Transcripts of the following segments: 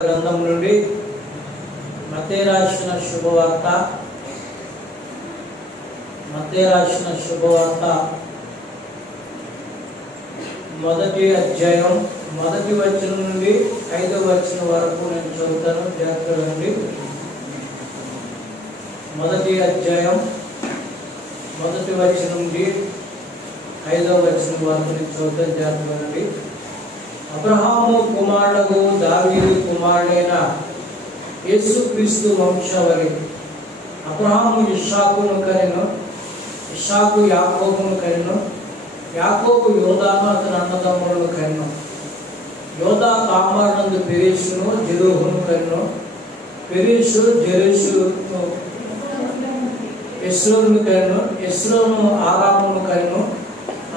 గ్రంథం నుండి మత్తయి రాసిన శుభవార్త మొదటి అధ్యాయం మొదటి వచనం నుండి 5వ వచనం వరకు నేను చదువుతాను. జాగ్రత్తగా వినండి. మొదటి అధ్యాయం మొదటి వచనం నుండి 5వ వచనం వరకు నేను చదువుతాను. జాగ్రత్తగా వినండి. అబ్రహాము కుమారుడు దావీదు కుమారుడైన యేసుక్రీస్తు వంశావళి. అబ్రహాము ఇస్సాకును కనెను, ఇస్సాకు యాకోబును కనెను, యాకోబు యోదాను అతని అన్నదమ్ములను కనెను. యోదా తామారునందు పెరేషును జెరూహును కనెను. పెరేషు జెరూషును ఎస్రోను కనెను. ఎస్రోను ఆరామును కనెను.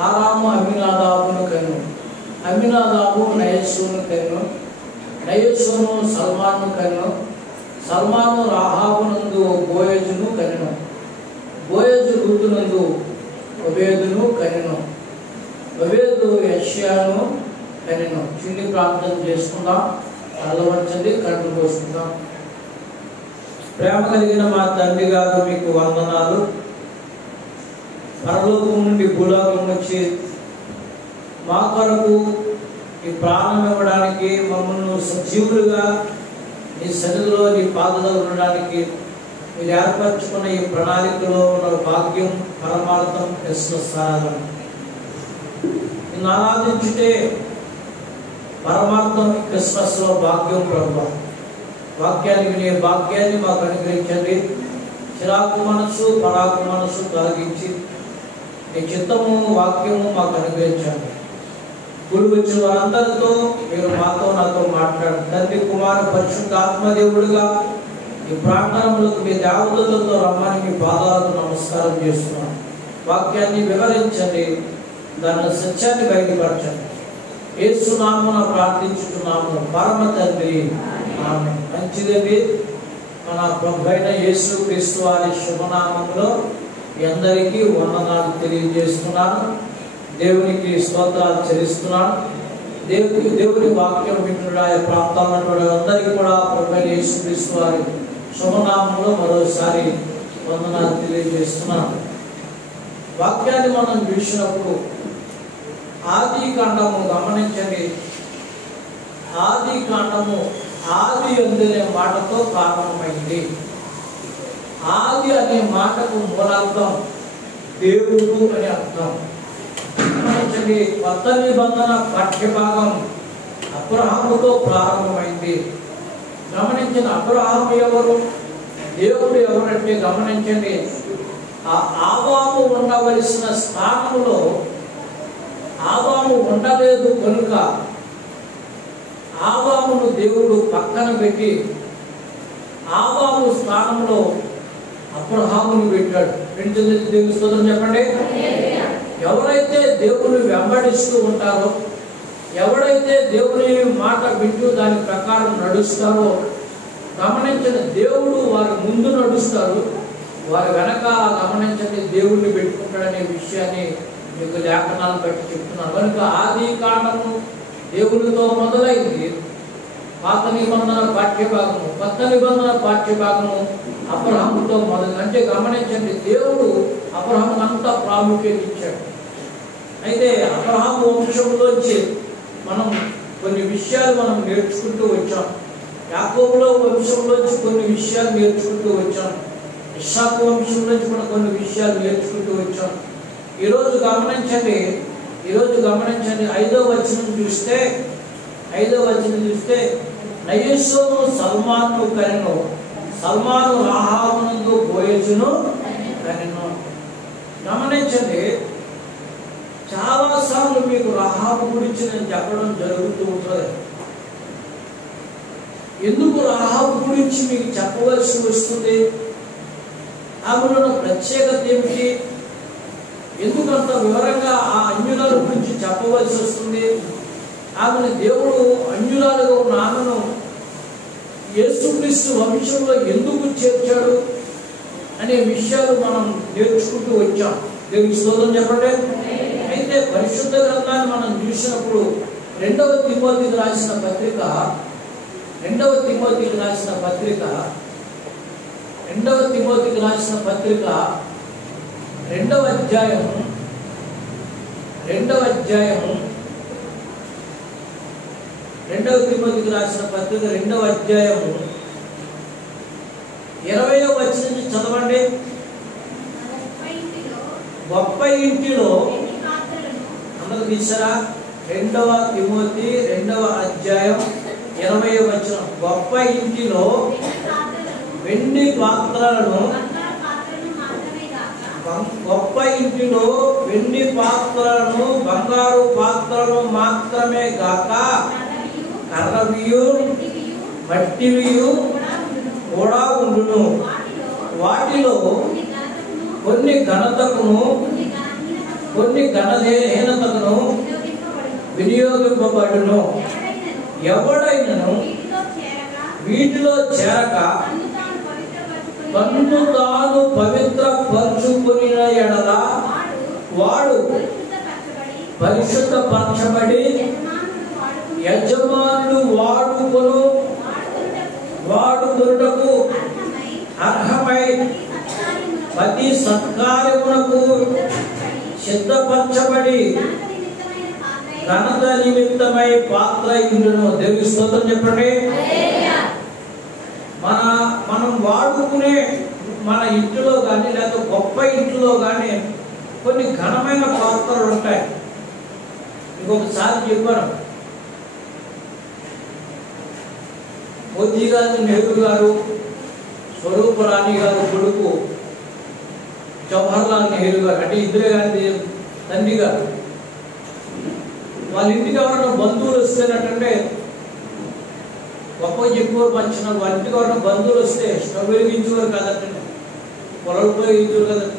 ఆరాము అమ్మినాదాబును కనెను. అమ్మినాదాబు నయస్సును కనెను. నయస్సును సల్మాను కనెను. సల్మాను రాహాబునందు బోయజును కనెను. బోయజు రూతునందు ఒబేదును కనెను. ఒబేదు యెషయాను కనెను. చిన్ని ప్రార్థన చేసుకుందాం. అల్లవచ్చండి, కళ్ళు పోసుకుందాం. ప్రేమ కలిగిన మా తండ్రి గారు, మీకు వందనాలు. పరలోకం నుండి భూలోకం వచ్చి మా కొరకు ఈ ప్రాణం ఇవ్వడానికి, మమ్మల్ని సజీవులుగా నీ సన్నిధిలో నీ పాదలో ఉండడానికి మీరు ఏర్పరచుకున్న ఈ ప్రణాళికలో ఉన్న భాగ్యం, పరమార్థం, క్రిస్మస్ ఆరాధన. నిన్ను ఆరాధించుటే పరమార్థం, క్రిస్మస్లో భాగ్యం. ప్రభు వాక్యాన్ని వినే భాగ్యాన్ని మాకు అనుగ్రహించండి. చిరాకు మనసు, పరాకు మనసు తొలగించి నీ చిత్తము, వాక్యము మాకు అనుగ్రహించండి. గురు వచ్చిన వారందరితో మీరు మాతో నాతో మాట్లాడండి. తండ్రి, కుమార, పరిశుద్ధ ఆత్మదేవుడుగా ఈ ప్రాంగణంలోకి మీ దేవతలతో రమ్మని మీ పాదాలకు నమస్కారం చేస్తున్నాను. వాక్యాన్ని వివరించండి, దాని సత్యాన్ని బయటపరచండి. యేసు నామమున ప్రార్థించుతున్నాము పరమ తండ్రి, ఆమేన్. మంచిదండి. మన ప్రభువైన యేసుక్రీస్తు వారి శుభనామంలో మీ అందరికీ వందనాలు తెలియజేస్తున్నాను. దేవునికి స్తోత్రాలు చెల్లిస్తున్నాను. దేవుని వాక్యం వింటున్న ప్రాంతాల అందరికీ కూడా ప్రభువైన యేసుక్రీస్తు వారి శుభనామంలో మరోసారి వందనాలు తెలియజేస్తున్నాను. వాక్యాన్ని మనం చూసినప్పుడు ఆది కాండము గమనించండి. ఆది కాండము ఆది అనే మాటతో ప్రారంభమైంది. ఆది అనే మాటకు మూలార్థం దేవుడు అనే అర్థం. గమనించండి, కొత్త నిబంధన పాఠ్యభాగం అబ్రహాముతో ప్రారంభమైంది. గమనించిన అబ్రహాము ఎవరు, దేవుడు ఎవరంటే గమనించండి, ఆ ఆదాము ఉండవలసిన స్థానంలో ఆదాము ఉండలేదు కనుక ఆదామును దేవుడు పక్కన పెట్టి ఆదాము స్థానంలో అబ్రహామును పెట్టాడు. దేవుని స్తోత్రం చెప్పండి. ఎవరైతే దేవుని వెంబడిస్తూ ఉంటారో, ఎవరైతే దేవుని మాట వింటూ దాని ప్రకారం నడుస్తారో, గమనించిన దేవుడు వారి ముందు నడుస్తారు, వారి వెనకాల గమనించండి దేవుడిని పెట్టుకుంటాడనే విషయాన్ని మీకు లేఖనాలను బట్టి చెప్తున్నాను. కనుక ఆది కాండము దేవునితో మొదలైంది. పాత నిబంధన పాఠ్యభాగము, కొత్త నిబంధన పాఠ్యభాగము అబ్రహాముతో మొదలు. అంటే గమనించండి, దేవుడు అబ్రహాముకు అంత ప్రాముఖ్యత ఇచ్చాడు. అయితే అబ్రహాము వంశంలోంచి మనం కొన్ని విషయాలు మనం నేర్చుకుంటూ వచ్చాం. యాకోబులో వంశంలోంచి కొన్ని విషయాలు నేర్చుకుంటూ వచ్చాం. ఇస్సాకు వంశంలోంచి కూడా కొన్ని విషయాలు నేర్చుకుంటూ వచ్చాం. ఈరోజు గమనించండి 5వ వచనం చూస్తే నయస్సును సల్మాను కనెను. సల్మాను రాహాబునందు బోయజును కనెను. గమనించండి, చాలాసార్లు మీకు రాహాబు గురించి నేను చెప్పడం జరుగుతూ ఉంటుంది. ఎందుకు రాహాబు గురించి మీకు చెప్పవలసి వస్తుంది? ఆమెలో ప్రత్యేకత ఏమిటి? ఎందుకంత వివరంగా ఆ అన్యురాల గురించి చెప్పవలసి వస్తుంది? ఆమెను దేవుడు అన్యురాలుగా ఉన్న ఆమెను యేసుక్రీస్తు వంశంలో ఎందుకు చేర్చాడు అనే విషయాలు మనం నేర్చుకుంటూ వచ్చాం. దేవుని స్తోత్రం చెప్పండి. అయితే పరిశుద్ధ గ్రంథాన్ని మనం చూసినప్పుడు 2వ తిమోతికి రాసిన పత్రిక రెండవ తిమోతికి రాసిన పత్రిక రెండవ అధ్యాయం 2 తిమోతికి రాసిన పత్రిక 2వ అధ్యాయము 20వ వచనం నుంచి చదవండి. గొప్ప ఇంటిలో అందరూ తీసారా? 2వ తిమోతి 2వ అధ్యాయం 20వ వచనం. గొప్ప ఇంటిలో వెండి పాత్రలను బంగారు పాత్రలను మాత్రమే గాక కర్రవియు మట్టివియు కూడా ఉండును. వాటిలో కొన్ని ఘనతకును కొన్ని ఘనహీనతకును వినియోగింపబడును. ఎవడైనను వీటిలో చేరక తన్ను తాను పవిత్రపరచుకొనిన ఎడల వాడు పరిశుద్ధపరచబడి యజమానుడు వాడుకొనుటకు అర్హమై ప్రతి సత్కార్యమునకు సిద్ధపరచబడి ఘనత నిమిత్తమై పాత్ర ఇండును. దేవుని స్తోత్రం చెప్పండి. మనం వాడుకునే మన ఇంటిలో కానీ లేదా గొప్ప ఇంటిలో కానీ కొన్ని ఘనమైన పాత్రలు ఉంటాయి. ఇంకొకసారి చెప్పాను, మోతీలాల్ నెహ్రూ గారు, స్వరూప్ రాణి గారు కొడుకు జవహర్లాల్ నెహ్రూ గారు, అంటే ఇందిరాగాంధీ తండ్రి గారు, వాళ్ళ ఇంటికి ఎవరైనా బంధువులు వస్తేనటంటే గొప్ప ఎక్కువ వచ్చిన వాళ్ళ ఇంటికి ఎవరైనా బంధువులు వస్తే స్టవ్ వెలిగించేవారు కాదంటే, పొలాలు వెలిగించేవారు కదండి.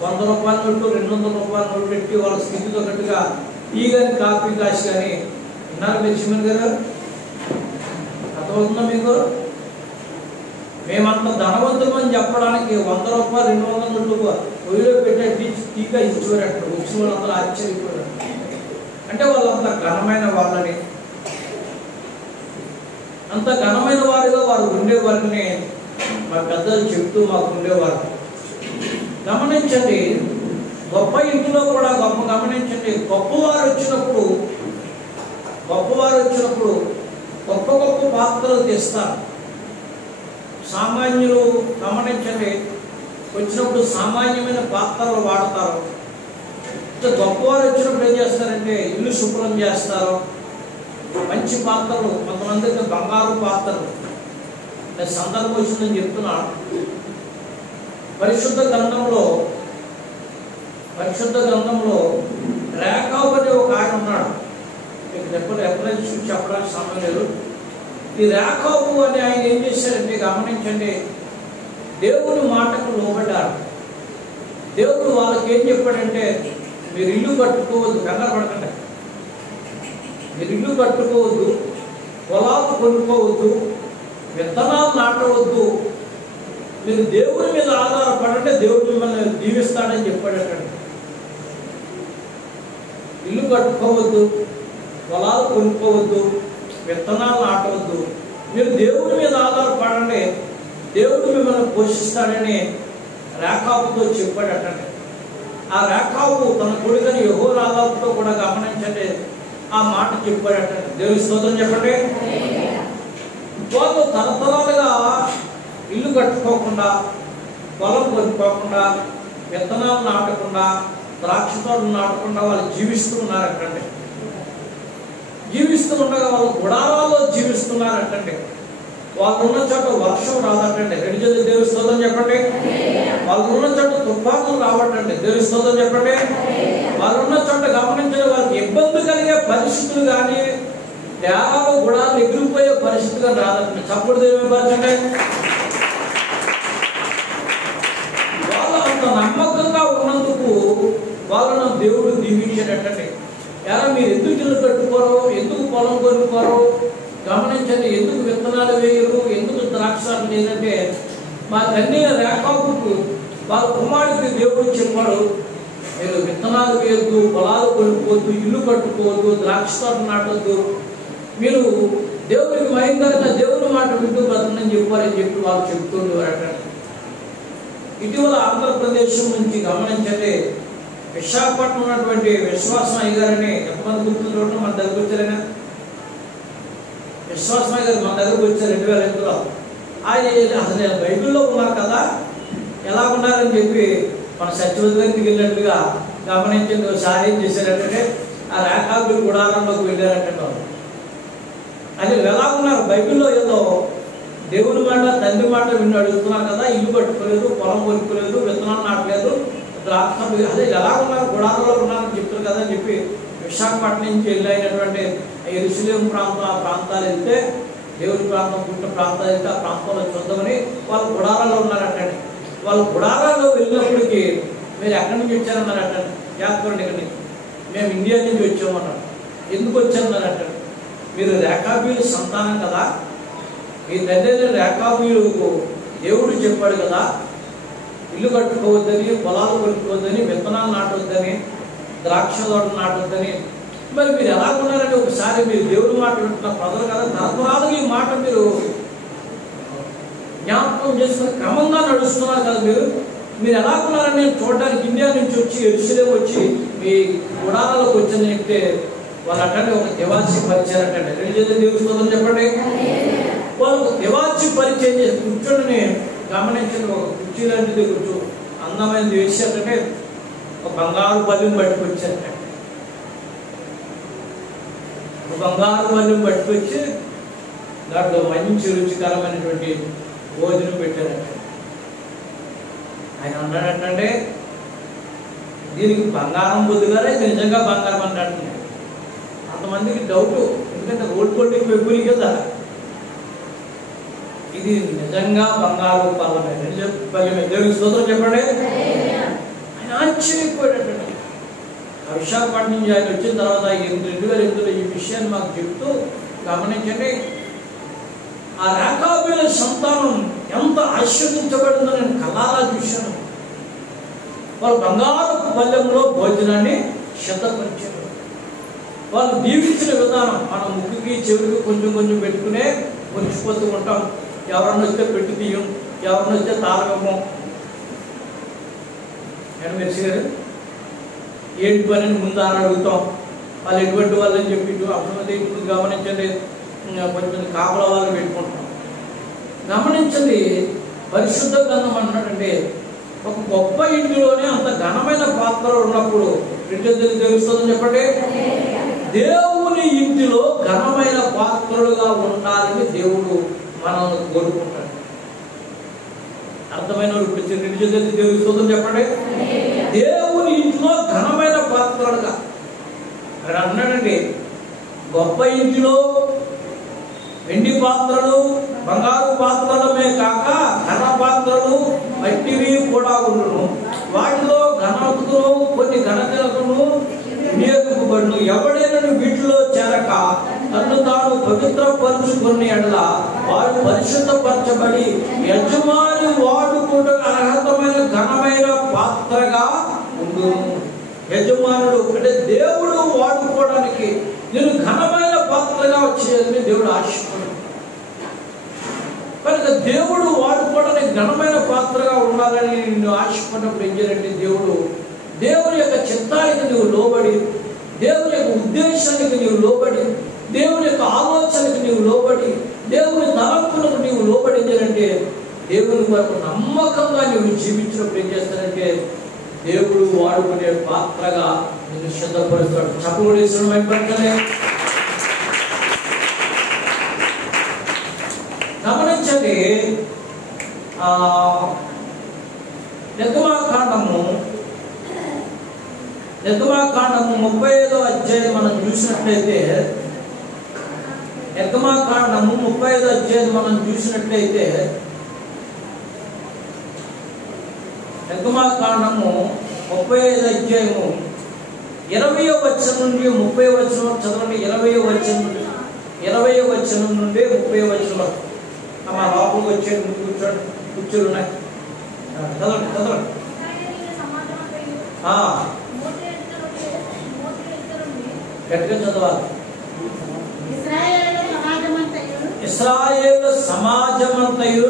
100 రూపాయల నోట్లు 200 రూపాయల నోట్లు పెట్టి వాళ్ళ స్థితితో కట్టుగా టీ కానీ కాఫీ కాసి కానీ విన్నారు లక్ష్మణ్ గారు? అర్థమవుతుందా మీకు? మేమంత ధనవంతుమని చెప్పడానికి 100 రూపాయలు 200 నోట్లు పొయ్యిలో పెట్టి టీకా ఇచ్చేవారు. అక్కడ వచ్చిన వాళ్ళందరూ ఆశ్చర్యపోయారు. అంటే వాళ్ళంత ఘనమైన వాళ్ళని, అంత ఘనమైన వారిగా వారు ఉండేవారిని మా పెద్దలు చెప్తూ మాకు ఉండేవారు. గమనించండి, గొప్ప ఇంటిలో కూడా గమనించండి, గొప్పవారు వచ్చినప్పుడు గొప్ప గొప్ప పాత్రలు తెస్తారు. సామాన్యులు గమనించండి, వచ్చినప్పుడు సామాన్యమైన పాత్రలు వాడతారు. గొప్పవారు వచ్చినప్పుడు ఏం చేస్తారంటే ఇల్లు శుభ్రం చేస్తారు. మంచి పాత్రలు, కొంతమంది బంగారు పాత్రలు. సందర్భం వచ్చిందని చెప్తున్నాడు. పరిశుద్ధ గ్రంథంలో రేఖాబు అనే ఒక ఆయన ఉన్నాడు. రెఫరెన్స్ చెప్పడానికి సమయం లేదు. ఈ రేఖాబు అనే ఆయన ఏం చేశారంటే గమనించండి, దేవుని మాటకు లోబడ్డారు. దేవుడు వాళ్ళకి ఏం చెప్పాడంటే, మీరు ఇల్లు కట్టుకోవద్దు, కంగారు పడకండి, మీరు ఇల్లు కట్టుకోవద్దు, పొలాలు కొనుక్కోవద్దు, విత్తనాలు నాటవద్దు, మీరు దేవుడి మీద ఆధారపడంటే దేవుడు మిమ్మల్ని దీవిస్తాడని చెప్పాడట. ఇల్లు కట్టుకోవద్దు, పొలాలు కొనుక్కోవద్దు, విత్తనాలు నాటవద్దు, మీరు దేవుడి మీద ఆధారపడండి, దేవుడు మిమ్మల్ని పోషిస్తాడని రేఖాబుతో చెప్పాడట. ఆ రేఖాబు తన కొడుకుని యెహోరాహాబుతో కూడా గమనించండి ఆ మాట చెప్పాడట. దేవుని స్తోత్రం చెప్పండి. వాళ్ళు తరతరాలుగా ఇల్లు కట్టుకోకుండా, పొలం కొనుక్కోకుండా, విత్తనాలు నాటకుండా, ద్రాక్ష తోటలు నాటకుండా వాళ్ళు జీవిస్తూ ఉన్నారటండి. జీవిస్తూ ఉండగా వాళ్ళు గుడారాల్లో జీవిస్తున్నారటండి. వాళ్ళు ఉన్న చోట వర్షం రాదటండి. రెండు చేతులు దేవుని స్తోత్రం చెప్పండి. వాళ్ళు ఉన్న చోట తుఫానులు రావటండి. దేవుని స్తోత్రం చెప్పండి. వాళ్ళు ఉన్న చోట గమనించడం వాళ్ళకి ఇబ్బంది కలిగే పరిస్థితులు కానీ, దేవాలు గుడాలు ఎగిరిపోయే పరిస్థితిగా రాదండి. చప్పుడు దేవుని పరచండి. వాళ్ళు అంత నమ్మకంగా ఉన్నందుకు వాళ్ళను దేవుడు దీవించేటట్టండి. ఎలా మీరు ఎందుకు ఇల్లు కట్టుకోరు, ఎందుకు పొలం కొనుక్కోరు గమనించండి, ఎందుకు విత్తనాలు వేయరు, ఎందుకు ద్రాక్షాలు లేదంటే, మా తండ్రి రేఖాబుకు వాళ్ళ కుమారుడికి దేవుడు చెప్పాడు, మీరు విత్తనాలు వేయద్దు, పొలాలు కొనుక్కోవద్దు, ఇల్లు కట్టుకోవద్దు, ద్రాక్ష తోట నాటొద్దు, మీరు దేవుడికి భయంకరంగా దేవుని అబద్ధం చెప్పారని చెప్పి వాళ్ళు చెప్తుండేవారట. ఇటీవల ఆంధ్రప్రదేశ్ నుంచి గమనించండి, విశాఖపట్నం ఉన్నటువంటి విశ్వాసం అయ్యగారని ఎంతమంది గుర్తు చూడటం మన దగ్గరకు వచ్చారైనా? విశ్వాసం అయ్యగారు మన దగ్గరకు వచ్చారు 2002లో. ఆయన అసలు బైబిల్లో ఉన్నారు కదా, ఎలా ఉన్నారని చెప్పి మన సత్యవతి గారికి వెళ్ళినట్టుగా గమనించింది. ఒకసారి ఏం చేశారంటే ఆ రేఖాబులు గుడారంలోకి వెళ్ళారంటే అది ఎలా ఉన్నారు, బైబిల్లో ఏదో దేవుని మాట తండ్రి మాట విని అడుగుతున్నారు కదా, ఇల్లు కట్టుకోలేదు, పొలం కొనుక్కోలేదు, విత్తనాలు నాటలేదు, ద్రాక్ష అదే ఎలా ఉన్నారు, గుడారంలో ఉన్నారని చెప్తారు కదా అని చెప్పి విశాఖపట్నం నుంచి వెళ్ళినటువంటి యెరూషలేము ప్రాంతం ఆ ప్రాంతాలు వెళ్తే, దేవుని ప్రాంతం పుట్టిన ప్రాంతాలు వెళ్తే ఆ ప్రాంతంలో చూద్దామని వాళ్ళు గుడారాల్లో ఉన్నారంటండి. వాళ్ళు గుడారాల్లో వెళ్ళినప్పటికీ మీరు ఎక్కడి నుంచి వచ్చారన్నారంటండి. జాగ్రత్త ఇక్కడి నుంచి మేము ఇండియా నుంచి వచ్చామన్నారు. ఎందుకు వచ్చారన్నారంటండి. మీరు రేఖాబీలు సంతానం కదా, మీ తండ్రి రేఖాబీలకు దేవుడు చెప్పాడు కదా, ఇల్లు కట్టుకోవద్దని, పొలాలు కొట్టుకోవద్దని, విత్తనాలు నాటవద్దని, ద్రాక్ష తోటలు నాటవద్దని. మరి మీరు ఎలా ఉన్నారంటే ఒకసారి మీరు దేవుడి మాట వింటున్న ప్రజలు కదా, తరతరాలుగా ఈ మాట మీరు జ్ఞాపకం చేసుకుని క్రమంగా నడుస్తున్నారు కదా, మీరు ఎలా ఉన్నారని నేను చూడడానికి ఇండియా నుంచి వచ్చి యెరూషలేము వచ్చి మీ గుడారాలకు వచ్చిందని చెప్తే వాళ్ళు అట్టండి ఒక దివాచి పరిచయం అంటే రిలీజియస్ దేవుని చెప్పండి. వాళ్ళు దివాచి పరిచయం చేసి కూర్చొని గమనించండి, ఒక కుర్చీ లాంటిది కూర్చో అందమైనది వేసారంటే ఒక బంగారు బల్లిని పట్టుకొచ్చారంటే, ఒక బంగారు బల్లిని పట్టుకొచ్చి దాంట్లో మంచి రుచికరమైనటువంటి భోజనం పెట్టారంటే ఆయన అన్నాడంటే దీనికి బంగారం బొద్దుగారే నిజంగా బంగారం అంటాడు. అంతమందికి డౌట్, ఎందుకంటే రోడ్ కొట్టుకు వెబ్బులి కదా, ఇది నిజంగా బంగారు పల్లమే దేవునికి స్తోత్రం చెప్పండి. ఆయన ఆశ్చర్యపోయాడంటే ఆ విశాఖపట్నం నుంచి ఆయన వచ్చిన తర్వాత 2008లో ఈ విషయాన్ని మాకు చెప్తూ గమనించండి, ఆ రేఖాబీల సంతానం ఎంత ఆశీర్వదించబడిందో నేను కళ్ళారా చూశాను. వాళ్ళు బంగారపు పల్లెంలో భోజనాన్ని సిద్ధపరిచారు. వాళ్ళు దీవించిన విధానం మన ముక్కుకి చెవికి కొంచెం కొంచెం పెట్టుకునే మురిచిపోతూ ఉంటాం. ఎవరన్నా వస్తే పెట్టి తీయం, ఎవరన్నా వస్తే తాళమేమో. మెర్సి గారు ఏంటి పని అని ముందు అని అడుగుతాం. వాళ్ళు ఎటువంటి వాళ్ళని చెప్పి అర్థమైతే ఇప్పుడు గమనించండి, కొంచెం కాపల వాళ్ళు పెట్టుకుంటాం. గమనించండి, పరిశుద్ధ గ్రంథం అన్నాడంటే ఒక గొప్ప ఇంటిలోనే అంత ఘనమైన పాత్రలు ఉన్నప్పుడు తెలుస్తుందని చెప్పండి. దేవుని ఇంటిలో ఘనమైన పాత్రలుగా ఉండాలని దేవుడు మనల్ని కోరుకుంటాడు. అర్థమైన తెలుస్తుందని చెప్పండి. దేవుని ఇంట్లో ఘనమైన పాత్రలుగా అక్కడ అన్నాడండి, గొప్ప ఇంటిలో వెండి పాత్రలు బంగారు పాత్రలమే కాక ఘన పాత్రలు మట్టివి కూడా ఉండును, వాటిలో ఘనతను కొన్ని ఘనతలను వినియోగింపబడును. ఎవడైనా వీటిలో చేరక తను తాను పవిత్రపరుచుకునే ఎడల వారు పరిశుద్ధపరచబడి యజమాని వాడుకుంటూ అర్హతమైన ఘనమైన పాత్రగా ఉండును. యజమానుడు అంటే దేవుడు వాడుకోవడానికి నేను ఘనమైన పాత్రగా వచ్చేదని దేవుడు ఆశిస్తున్నాడు. కనుక దేవుడు వాడుకోవడానికి ఘనమైన పాత్రగా ఉండాలని నిన్ను ఆశిస్తున్నప్పుడు ఏం చేయాలంటే దేవుని యొక్క చిత్తానికి నువ్వు లోబడి, దేవుని యొక్క ఉద్దేశానికి నీవు లోబడి, దేవుని యొక్క ఆలోచనకి నీవు లోబడి, దేవుని తలంపులకు నీవు లోబడి ఏం చేయాలంటే దేవుని వరకు నమ్మకంగా నువ్వు జీవించినప్పుడు ఏం చేస్తానంటే దేవుడు వాడుకునే పాత్రగా నిన్ను సిద్ధపరుస్తాడు. చెప్పకూడేశ్వరం అయిపోయిందనే గమనించండి. నిర్గమాకాండము 35వ అధ్యాయం మనం చూసినట్లయితే, నిర్గమాకాండము 35వ అధ్యాయం మనం చూసినట్లయితే, నిర్గమాకాండము 35వ అధ్యాయము 20వ వచనం నుండి 30వ వచనం చదవండి. 20వ వచనం నుండి 30వ వచనం వరకు మా లోపలికి వచ్చే కూర్చోండి, కూర్చోలు ఉన్నాయి. చదవండి. గట్టిగా చదవాలి. ఇశ్రాయేలు సమాజమంతయు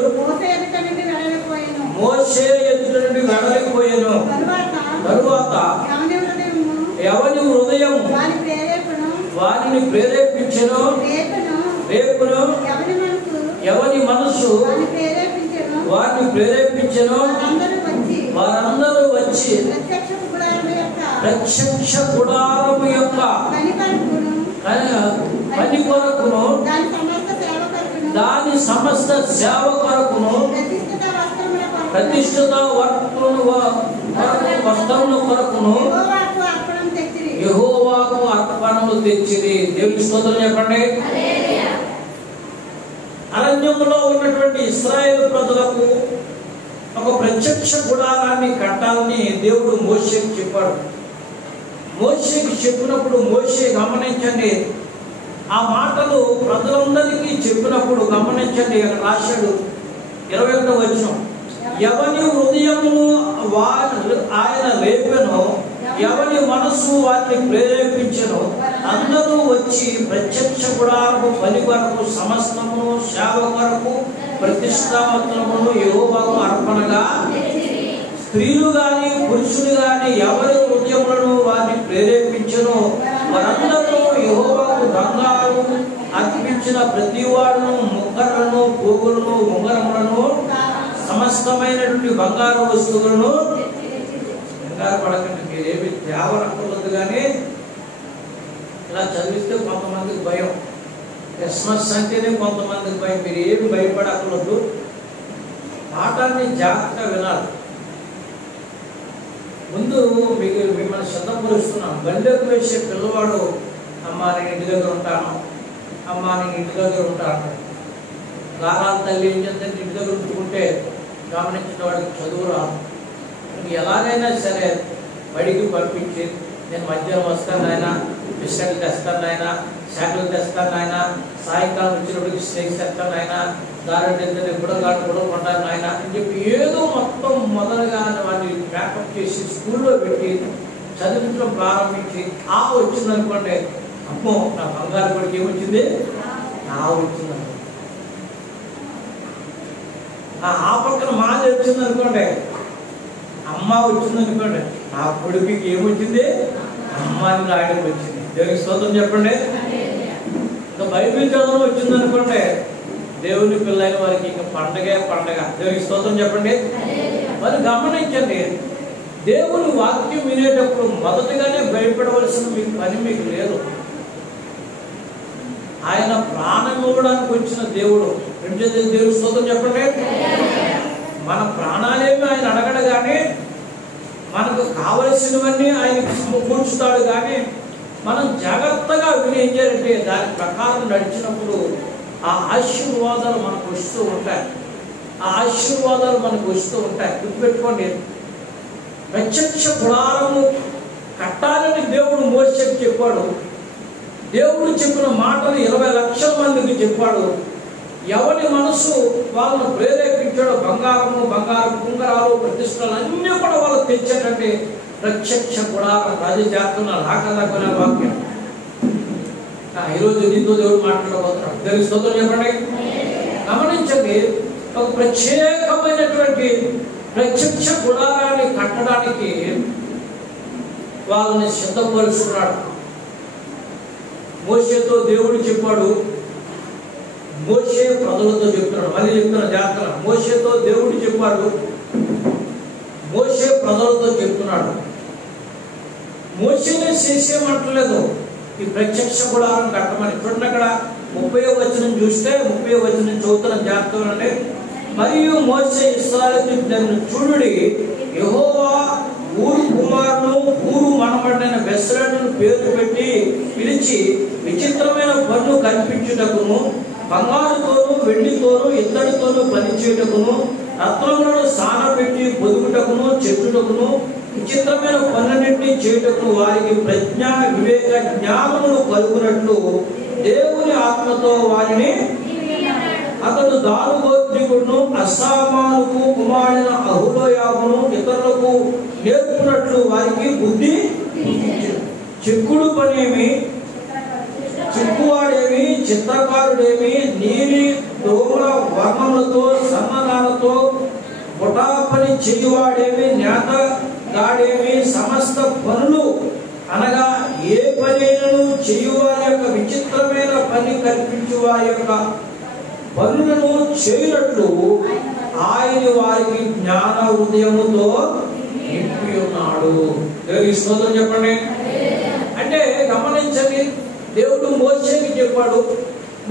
మోషే ఎదుట నుండి వెడలిపోయెను. తరువాత ఎవని హృదయం వారిని ప్రేరేపించెను, రేపును ఎవని మనసు వారిని ప్రేరేపించెను, వారందరూ వచ్చి ప్రత్యక్ష గుడారము యొక్క పని కొరకును దాని సమస్త సేవ కొరకును ప్రతిష్ఠిత వస్త్రముల కొరకును యెహోవాకు అర్పణలు తెచ్చిరి. దేవుని స్తోత్రం చెప్పండి. అరణ్యములో ఉన్నటువంటి ఇశ్రాయేలు ప్రజలకు ఒక ప్రత్యక్ష గుడారాన్ని కట్టాలని దేవుడు మోషేకి చెప్పాడు. మోషేకి చెప్పినప్పుడు మోషే గమనించండి, ఆ మాటలు ప్రజలందరికీ చెప్పినప్పుడు గమనించండి, అక్కడ రాశాడు 21వ వచనం, ఎవని హృదయమును ఆయన రేపెనో, ఎవని మనసు వారిని ప్రేరేపించెనో అందరూ వచ్చి ప్రత్యక్ష గుడారము పని కొరకు సమస్తమును సేవ కొరకు ప్రతిష్టావత్రమును యెహోవాకు అర్పణగా స్త్రీలు గాని పురుషులు గాని ఎవరి హృదయములను వారిని ప్రేరేపించెనో వారందరూ యెహోవాకు బంగారు అర్పించిన ప్రతి వాడును ముక్కలను పోగులను ఉంగరములను సమస్తమైనటువంటి బంగారు వస్తువులను కంగారు పడకండి, మీరేమి తేవనక్కర్లేదు. కానీ ఇలా చదివిస్తే కొంతమందికి భయం, క్రిస్మస్ అంటేనే కొంతమందికి భయం. మీరు ఏమి భయపడక్కర్లేదు, పాఠాన్ని జాగ్రత్తగా వినాలి. ముందు మీకు మిమ్మల్ని సిద్ధపరుస్తున్నాం. గండకు వేసే పిల్లవాడు అమ్మా నేను ఇంటి దగ్గర ఉంటాను, అమ్మా నేను ఇంటి దగ్గర ఉంటాను. గారాల తల్లి ఏం చేద్దంటే ఇంటి దగ్గర ఉంచుకుంటే గమనించిన వాడికి చదువు రాదు. ఎలాగైనా సరే బడికి పంపించి నేను మధ్యాహ్నం వస్తాను నాయన, బిస్కెట్లు తెస్తాను నాయన, శాఖలు తెస్తాను నాయన, సాయంకాలం వచ్చినప్పటికి స్నేక్స్ తెస్తాను నాయన, దాని బుడగాడు కొంటాను నాయన అని చెప్పి ఏదో మొత్తం మొదలుగా వాడిని మేకప్ చేసి స్కూల్లో పెట్టి చదివించడం ప్రారంభించి ఆ వచ్చిందనుకోండి, అమ్మో నా బంగారు కొడుకు ఏమొచ్చింది, నా వచ్చిందనుకో. ఆ పక్కన మాది వచ్చిందనుకోండి, అమ్మ వచ్చిందనుకోండి, నా కొడుకుకి ఏమొచ్చింది, అమ్మాని రాయడం వచ్చింది. దేవునికి స్తోత్రం చెప్పండి. ఇంకా బైబిల్ చదవడం వచ్చిందనుకోండి, దేవుని పిల్లైన వారికి ఇంకా పండగే పండగ. దేవునికి స్తోత్రం చెప్పండి. మరి గమనించండి, దేవుని వాక్యం వినేటప్పుడు మొదటగానే భయపడవలసిన మీకు పని మీకు లేదు. ఆయన ప్రాణం ఇవ్వడానికి వచ్చిన దేవుడు. దేవుని స్తోత్రం చెప్పండి. మన ప్రాణాలేమి ఆయన అడగడు, కానీ మనకు కావలసినవన్నీ ఆయన సమకూర్చుతాడు. కానీ మనం జాగ్రత్తగా విని ఏం చేయాలంటే దాని ప్రకారం నడిచినప్పుడు ఆ ఆశీర్వాదాలు మనకు వస్తూ ఉంటాయి. ఆ ఆశీర్వాదాలు మనకు వస్తూ ఉంటాయి. గుర్తుపెట్టుకోండి, ప్రత్యక్ష గుడారము కట్టాలని దేవుడు మోషేకి చెప్పాడు. దేవుడు చెప్పిన మాటలు 20 లక్షల మందికి చెప్పాడు. ఎవరి మనసు వాళ్ళను ప్రేరేపించాడో బంగారము, బంగారు కుంగరాలు, ప్రతిష్టలు అన్నీ కూడా వాళ్ళు తెచ్చేటంటే ప్రత్యక్ష గుడారం రాజజాతున్న లాకలాకునే వాక్యం. ఈరోజు నీతో దేవుడు మాట్లాడబోతున్నాడు. దేవుని స్తోత్రం చెప్పండి. గమనించండి, ఒక ప్రత్యేకమైనటువంటి ప్రత్యక్ష గుడారాన్ని కట్టడానికి వాళ్ళని సిద్ధపరుస్తున్నాడు. మోషేతో దేవుడు చెప్పాడు, మోషే ప్రజలతో చెప్తున్నాడు. మళ్ళీ చెప్తున్నా జాగ్రత్త. మోషేతో దేవుడు చెప్పాడు, మోషే ప్రజలతో చెప్తున్నాడు. మోషేనే చేసేయమంటలేదు ఈ ప్రత్యక్ష గుడారం కట్టమని. చూడండి, అక్కడ 30వ వచనం చూస్తే, 30వ వచనం చదువుతున్న జాగ్రత్తగా. మరియు మోషే ఇశ్రాయేలు చూడుడి, యెహోవా ఊరు కుమారును ఊరు మనమడైన బెస్రాను పేరు పెట్టి పిలిచి విచిత్రమైన పన్ను కల్పించుటకును, బంగారుతోనూ వెండితోనూ ఇత్తడితోనూ పనిచేయుటకును, రత్నములను సానబెట్టి పొదుగుటకును చెట్టుటకును, విచిత్రమైన పనులన్నింటినీ చేయుటకును వారికి ప్రజ్ఞ వివేక జ్ఞానములు కలుగునట్లు దేవుని ఆత్మతో వారిని అతడు దాను గోత్రికుడును అస్సామానుకు కుమారుడైన అహులోయాబును ఇతరులకు నేర్పునట్లు వారికి బుద్ధి. చెక్కుడు పనేమి, చిక్కువాడేమి, చిత్రకారుడేమి, నీలి దోమల వర్ణములతో సన్నదాలతో బుటాపని చెయ్యువాడేమి, నేతగాడేమి, సమస్త పనులు అనగా ఏ పనిను చేయువారి యొక్క విచిత్రమైన పని కల్పించు వారి యొక్క పనులను చేయనట్లు ఆయన వారికి జ్ఞాన హృదయముతో నింపి ఉన్నాడు. దేవుని స్తోత్రం చెప్పండి. అంటే గమనించండి, దేవుడు మోషేకి చెప్పాడు,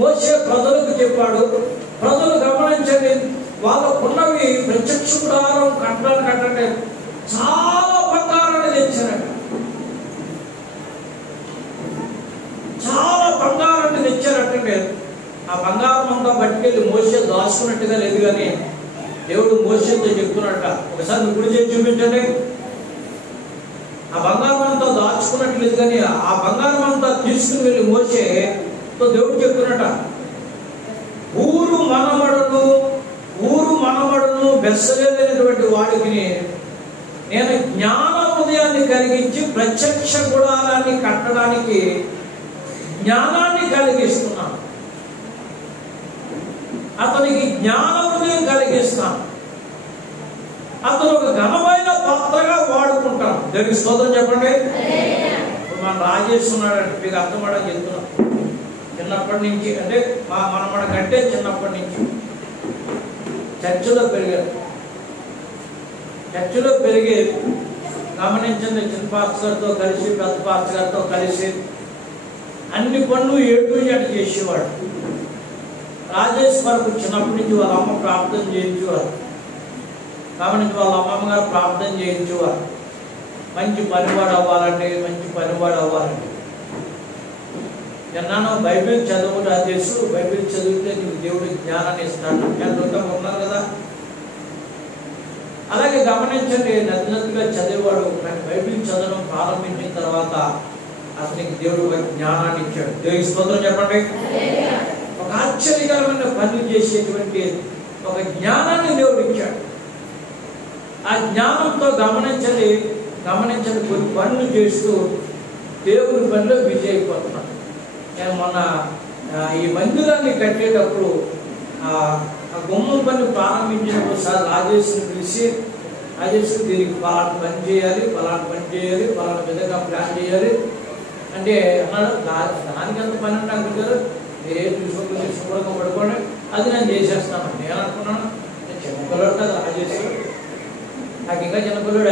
మోషే ప్రజలకు చెప్పాడు. ప్రజలు గమనించండి, వాళ్ళకున్నవి ప్రత్యక్ష గుడారం కట్టండి చాలా బంగారాన్ని తెచ్చారట. చాలా బంగారాన్ని తెచ్చారంటే ఆ బంగారం అంతా పట్టుకెళ్ళి మోషే దాచుకున్నట్టుగా లేదు, కానీ దేవుడు మోషేతో చెప్తున్నట్ట, ఒకసారి ఇప్పుడు చేసి చూపించండి. ఆ బంగారం అంతా దాచుకున్నట్టు లేదు, కానీ ఆ బంగారం అంతా తీసుకుని వెళ్ళి మోషేతో దేవుడు చెప్తున్నట్ట, ఊరు మనమడును బెస్సలేనటువంటి వాడికి నేను జ్ఞాన హృదయాన్ని కలిగించి ప్రత్యక్ష గుడారాన్ని కట్టడానికి జ్ఞానాన్ని కలిగిస్తున్నాను, అతనికి జ్ఞాన హృదయం కలిగిస్తాను, అతను ఒక ఘనమైన పాత్రగా వాడుకుంటాను. దేవునికి స్తోత్రం చెప్పండి. ఇప్పుడు మన రాజేష్ ఉన్నాడంటే మీకు అర్థమవడం చెప్తున్నాం. చిన్నప్పటి నుంచి అంటే మన కంటే చిన్నప్పటి నుంచి చర్చిలో పెరిగి గమనించండి, చిన్న పాస్టర్ గారితో కలిసి పెద్ద పాస్టర్ గారితో కలిసి అన్ని పనులు ఏటు చేసేవాడు. రాజేష్ వరకు చిన్నప్పటి నుంచి వాళ్ళ అమ్మ ప్రార్థన చేయించేవారు, గమనించి వాళ్ళ అమ్మమ్మ గారు ప్రార్థన చేయించేవారు, మంచి పనివాడు అవ్వాలండి. ఎన్నానో బైబిల్ చదువు రాజేష్, బైబిల్ చదివితే నీకు దేవుడు జ్ఞానాన్ని ఇస్తాడు చదువుతా ఉన్నారు కదా. అలాగే గమనించండి, నదిగా చదివేవాడు బైబిల్ చదవడం ప్రారంభించిన తర్వాత అతనికి దేవుడు జ్ఞానాన్ని ఇచ్చాడు. దేవునికి స్తోత్రం చెప్పండి. ఒక ఆశ్చర్యకరమైన పనులు చేసేటువంటి ఒక జ్ఞానాన్ని దేవుడు ఇచ్చాడు. ఆ జ్ఞానంతో గమనించండి కొన్ని పనులు చేస్తూ దేవుని పనిలో బిజీ అయిపోతున్నాడు. నేను మొన్న ఈ మందిరాన్ని కట్టేటప్పుడు ఆ గుమ్మం పని ప్రారంభించినప్పుడు సార్ రాజేశ్వరి పిలిచి, రాజేశ్వరి దీనికి పలానా పని చేయాలి, పలానా విధంగా ప్లాన్ చేయాలి అంటే అన్నాడు. దానికి ఎంత పని అంటే అనుకుంటారు, మీరేం చూసుకోకుండా శుభ్రంగా పడుకోండి, అది నేను చేసేస్తాను. నేను అనుకున్నాను, నేను చిన్నపిల్లడు కదా రాజేశ్వరు, నాకు ఇంకా చిన్నపిల్లడు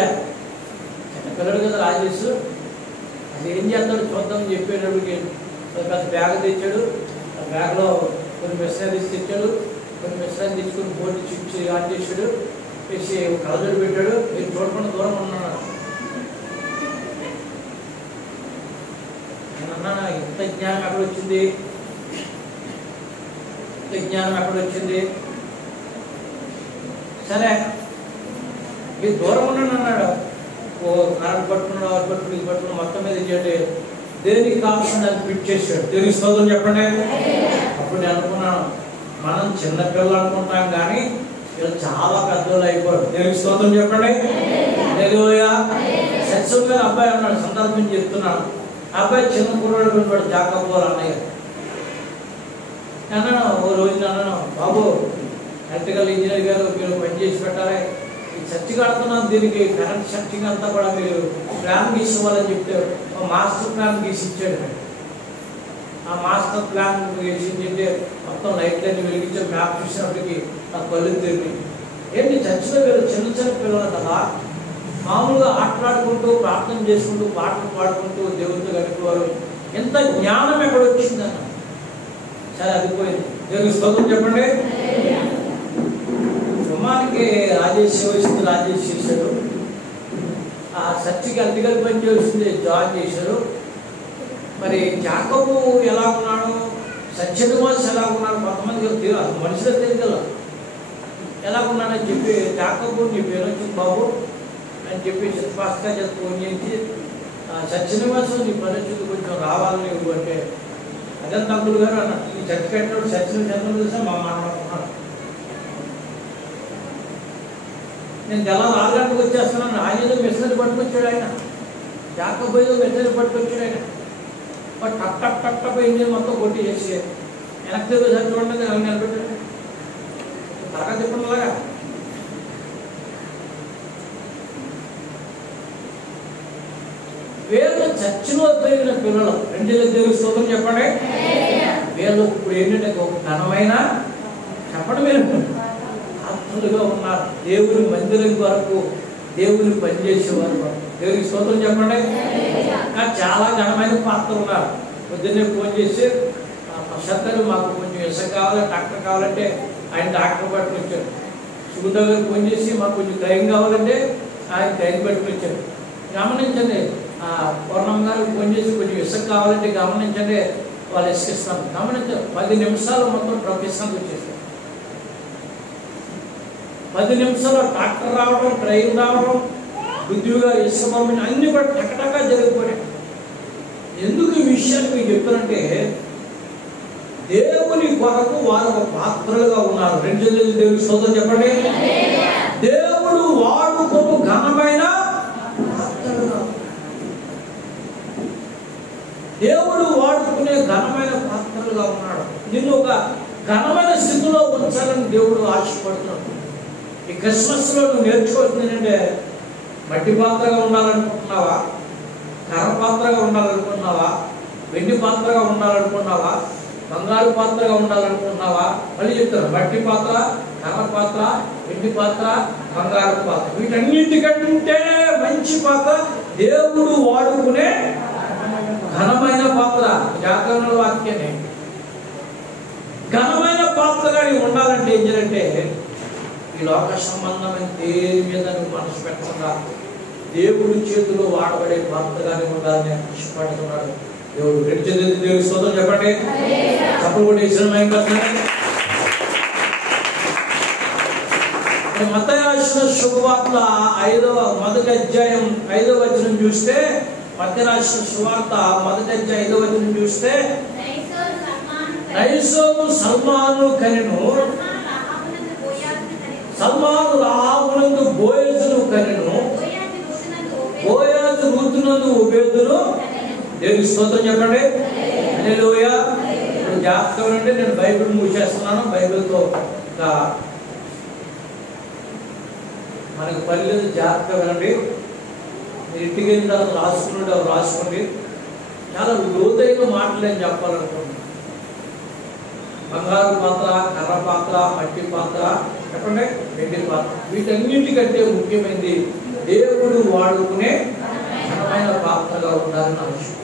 కదా రాజేష్, అది ఏం చేస్తాడు చూద్దామని చెప్పేటప్పటికి పెద్ద బ్యాగ్ తెచ్చాడు. ఆ బ్యాగ్లో కొన్ని మిషనరీస్ తెచ్చాడు, కొన్ని మిషనరీ తెచ్చుకొని బోర్డు చిప్స్ ఆన్ చేశాడు, వేసి కలజోడు పెట్టాడు. మీరు చూడకుండా దూరం ఉన్నాడు. నేను అన్నాను, ఇంత జ్ఞానం ఎక్కడ వచ్చింది, సరే మీరు దూరం ఉన్నాను అన్నాడు. ఓ కరెంట్ పట్టుకున్నాడు, ఆరు పట్టుకుని ఇది పట్టుకుని మొత్తం మీద ఇచ్చేది దేనికి కావాల్సిన దాన్ని ఫిట్ చేశాడు. దేవునికి స్తోత్రం చెప్పండి. అప్పుడు నేను అనుకున్నాను, మనం చిన్నపిల్లలు అనుకుంటాం కానీ వీళ్ళు చాలా పెద్దోళ్ళు అయిపోయారు. దేవునికి స్తోత్రం చెప్పండి. సత్యం మీద అబ్బాయి అన్నాడు, సందర్భం చెప్తున్నాను. అబ్బాయి చిన్న కుర్రాడు కొనుక్కోడు, జాకపోవాలి అన్నయ్య అన్నాను. ఓ రోజు అన్నాను, బాబు ఎలక్ట్రికల్ ఇంజనీర్ గారు మీరు పని చేసి పెట్టాలి, చర్చి కడుతున్నాను, దీనికి కరెంట్ సెట్టింగ్ అంతా కూడా మీరు ప్లాన్ గీసుకోవాలని చెప్తే మాస్టర్ ప్లాన్ గీసి ఇచ్చాడు. ఆ మాస్టర్ ప్లాన్ గీసిందంటే మొత్తం లైట్లన్నీ వెలిగించే మ్యాప్ చూసినప్పటికీ నా కళ్ళు తిరిగి, ఏంటి చర్చిలో మీరు చిన్న పిల్లలు కదా మామూలుగా ఆటలాడుకుంటూ ప్రార్థన చేసుకుంటూ పాటలు పాడుకుంటూ దేవుడితో గడిపేవారు, ఎంత జ్ఞానం ఎక్కడ వచ్చిందన్న. సరే అది పోయింది. దేవునికి స్తోత్రం చెప్పండి. గుమ్మానికి రాజేష్ చేశాడు, ఆ చర్చికి అల్లికల్ పని చేస్తుంది జాయిన్ చేశారు. మరి యాకోబు ఎలా ఉన్నాడు, సత్యనివాస్ ఎలా ఉన్నాడు, కొంతమందికి తెలియదు, మనుషులకు తెలియదు ఎలా ఉన్నాడని చెప్పి, యాకోబు నీ పేరు వచ్చింది బాబు అని చెప్పి చిత్పాస్గా చెప్పి ఫోన్ చేసి, సత్యనివాసం నీ పరిస్థితి కొంచెం రావాలని నువ్వు అంటే, అదే తమ్ముడు గారు అన్న ఈ చర్చి కట్టినప్పుడు సత్యని చంద్రుడు చూసా మా మాట్లాడుకున్నాడు. నేను తెల్లారు 6 గంటలకు వచ్చేస్తున్నాను. ఆయన ఏదో మెసేజ్ పట్టుకొచ్చాడు, ఆయన యాకోబు ఏదో మెసేజ్ పట్టుకొచ్చాడు. ఆయన టప్ టప్ టప్ టప్ ఇంజిన్ మొత్తం కొట్టి చేసి వెనక్కి తిరిగి చూడండి అవి నిలబెట్టండి తరగా చెప్పండి అలాగా. వీళ్ళు చర్చిలో పెరిగిన పిల్లలు రెండేళ్ళ దేవుడి స్తోత్రం చెప్పండి. వీళ్ళు ఇప్పుడు ఏంటంటే ఒక ఘనమైన చెప్పండి మీరు ఆత్మలుగా ఉన్నారు. దేవుని మందిరం వరకు దేవుని పనిచేసేవారు. దేవుడికి స్తోత్రం చెప్పండి. చాలా ఘనమైన పాత్రలు ఉన్నారు. పొద్దున్నే ఫోన్ చేసి ప్రశాంత్ మాకు కొంచెం ఇసుక కావాలి, డాక్టర్ కావాలంటే ఆయన డాక్టర్ పట్టుకు వచ్చారు. సుగుణ గారు ఫోన్ చేసి మాకు కొంచెం క్రైమ్ కావాలంటే ఆయన క్రైమ్ పట్టుకు వచ్చారు. గమనించండి. పూర్ణమ్మ గారికి ఫోన్ చేసి కొంచెం ఇసుక కావాలంటే గమనించండి వాళ్ళు ఇసుకిస్తాం. గమనించారు 10 నిమిషాలు మొత్తం ప్రొఫెషన్ వచ్చేసారు. 10 నిమిషాలు డాక్టర్ రావడం, ట్రైన్ రావడం, బుద్ధిగా ఇసుక పంపిణీ అన్ని కూడా టకటగా జరిగిపోయాయి. ఎందుకు ఈ విషయాన్ని మీకు చెప్పారంటే దేవుని కొరకు వారు ఒక పాత్రలుగా ఉన్నారు. రెండు దేవుని స్తోత్రం చెప్పండి. దేవుడు వాడుకోను ఘనమైన పాత్రలుగా, దేవుడు వాడుకునే ఘనమైన పాత్రలుగా ఉన్నాడు. నిన్ను ఒక ఘనమైన స్థితిలో ఉంచాలని దేవుడు ఆశపడుతున్నాడు. ఈ క్రిస్మస్ లో నువ్వు నేర్చుకోవాల్సింది ఏంటంటే మట్టి పాత్రగా ఉండాలనుకుంటున్నావా, కర్ర పాత్రగా ఉండాలనుకుంటున్నావా, వెండి పాత్రగా ఉండాలనుకుంటున్నావా, బంగారు పాత్రగా ఉండాలనుకుంటున్నావా? మళ్ళీ చెప్తారు మట్టి పాత్ర, కర్ర పాత్ర, వెండి పాత్ర, బంగారు పాత్ర. వీటన్నిటికంటే మంచి పాత్ర దేవుడు వాడుకునే ఘనమైన పాత్ర. జాతర వాక్యాన్ని ఘనమైన పాత్రగా ఉండాలంటే ఏం చేయాలంటే ఈ లోక సంబంధమైన దేని మీద నువ్వు మనసు పెట్టకుండా దేవుడి చేతిలో వాడబడే పాత్రగానే ఉండాలని ఇష్టపడుతున్నాడు దేవుడు. రెండు చేతులు దేవుడి స్తోత్రం చెప్పండి. చప్పుడు కూడా మత్తయి రాసిన శుభవార్త 1వ అధ్యాయం 5వ వచనం చూస్తే, మత్తయి రాసిన సువార్త 1వ అధ్యాయం 5వ వచనం చూస్తే, నయసోను సల్మాను కనెను, సల్మాను రాహాబునందు బోయజును కనెను, బోయజు రూతునందు ఓబేదును. దేవునికి స్తోత్రం చెప్పండి. హల్లెలూయా. జాగ్రత్తగా ఉండండి. నేను బైబిల్ మూసేస్తున్నాను. బైబిల్తో మనకు పని లేదు. జాగ్రత్తగా వినండి. మీరు ఇంటికి వెళ్ళిన తర్వాత రాసుకున్నట్టు అవి రాసుకోండి. చాలా లోతైన మాటలు నేను చెప్పాలనుకుంటున్నాను. బంగారు పాత్ర, కర్ర పాత్ర, మట్టి పాత్ర, చెప్పండి వెండి పాత్ర, వీటన్నిటికంటే ముఖ్యమైనది దేవుడు వాడుకునే ఘనమైన పాత్రగా ఉండాలని అవసరం.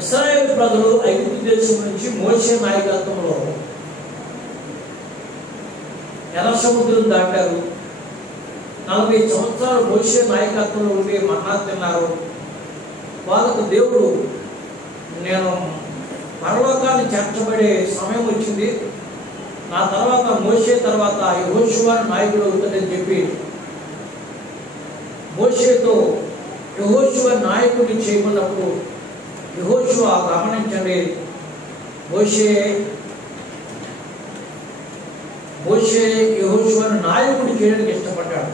ఇశ్రాయేలు ప్రజలు ఐగుప్తు దేశం నుంచి మోషే నాయకత్వంలో ఎర్ర సముద్రం దాటారు. 40 సంవత్సరాలు మోషే నాయకత్వంలో ఉండి మన్నా తిన్నారు. వాళ్ళకు దేవుడు నేను పరలోకాన్ని చేర్చబడే సమయం వచ్చింది, నా తర్వాత మోషే తర్వాత యెహోషువ నాయకుడు అవుతాడని చెప్పి మోషేతో యెహోషువ నాయకుడిని చేయమన్నప్పుడు యెహోషువ గమనించండి, మోషే యెహోషువను నాయకుడు చేయడానికి ఇష్టపడ్డాడు.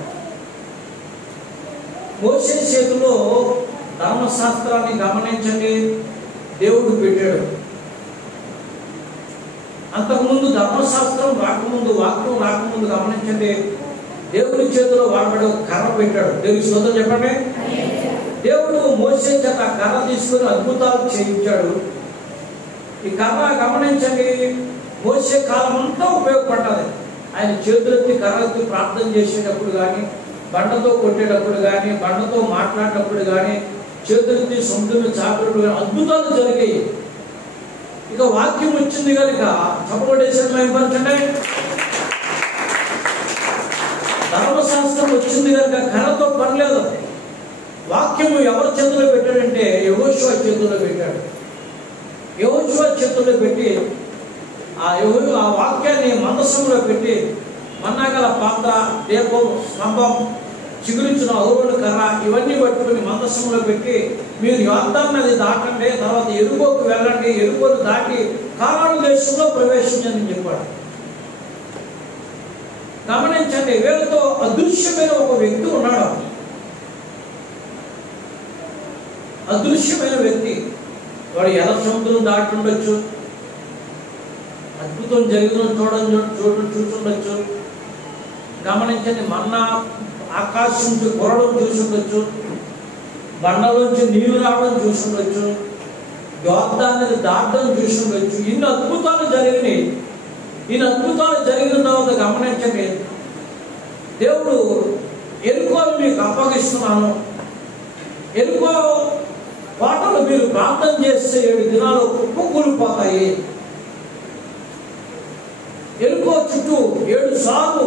మోషే చేతిలో ధర్మశాస్త్రాన్ని గమనించండి దేవుడు పెట్టాడు. అంతకుముందు ధర్మశాస్త్రం రాకముందు, వాక్యం రాకముందు గమనించండి దేవుడి చేతిలో వాడబడే కర్ర పెట్టాడు. దేవుడి స్తోత్రం చెప్పండి. దేవుడు మోషే చేత కర్ర తీసుకుని అద్భుతాలు చేయించాడు. ఈ కర్ర గమనించండి మోషే కాలం అంతా ఉపయోగపడ్డది. ఆయన చేతులెత్తి కర్రెత్తి ప్రార్థన చేసేటప్పుడు కానీ, బండతో కొట్టేటప్పుడు కానీ, బండతో మాట్లాడేటప్పుడు కానీ, చేతులెత్తి సొంతం చాకులు అద్భుతాలు జరిగాయి. ఇక వాక్యం వచ్చింది కనుక చప్పడేసాడు మేంపరచండి. ధర్మశాస్త్రం వచ్చింది కనుక కర్రతో పని లేదు. వాక్యము ఎవరి చేతిలో పెట్టాడంటే యెహోషువ చేతుల్లో పెట్టాడు. యెహోషువ చేతుల్లో పెట్టి ఆ వాక్యాన్ని మందసంలో పెట్టి మన్నాగల పాత్ర, దీపం, స్తంభం, చిగురించిన అహరోను కర్ర ఇవన్నీ పట్టుకుని మందసంలో పెట్టి మీరు యోర్దాను నది దాటండి, తర్వాత ఎరుకోకు వెళ్ళండి, ఎరుకోను దాటి కానాను దేశంలో ప్రవేశించని చెప్పాడు. గమనించండి, వీళ్ళతో అదృశ్యమైన ఒక వ్యక్తి ఉన్నాడు. అదృశ్యమైన వ్యక్తి వాడు ఎర్ర సముద్రం దాటి ఉండొచ్చు, అద్భుతం జరిగిన చూసుండొచ్చు. గమనించండి, మన్నా ఆకాశం నుంచి కొరడం చూసుండొచ్చు, బండలోంచి నీళ్లు రావడం చూసుండొచ్చు, యోర్దాన్ని దాటడం చూసుండొచ్చు. ఇన్ని అద్భుతాలు జరిగినాయి. ఇన్ని అద్భుతాలు జరిగిన తర్వాత గమనించండి, దేవుడు ఎరుకోలు మీకు అప్పగిస్తున్నాను, ఎరుకో కోటలు మీరు ప్రార్థన చేస్తే 7 దినాలు కుప్పకూలిపోతాయి. ఎరుకో చుట్టూ 7 సార్లు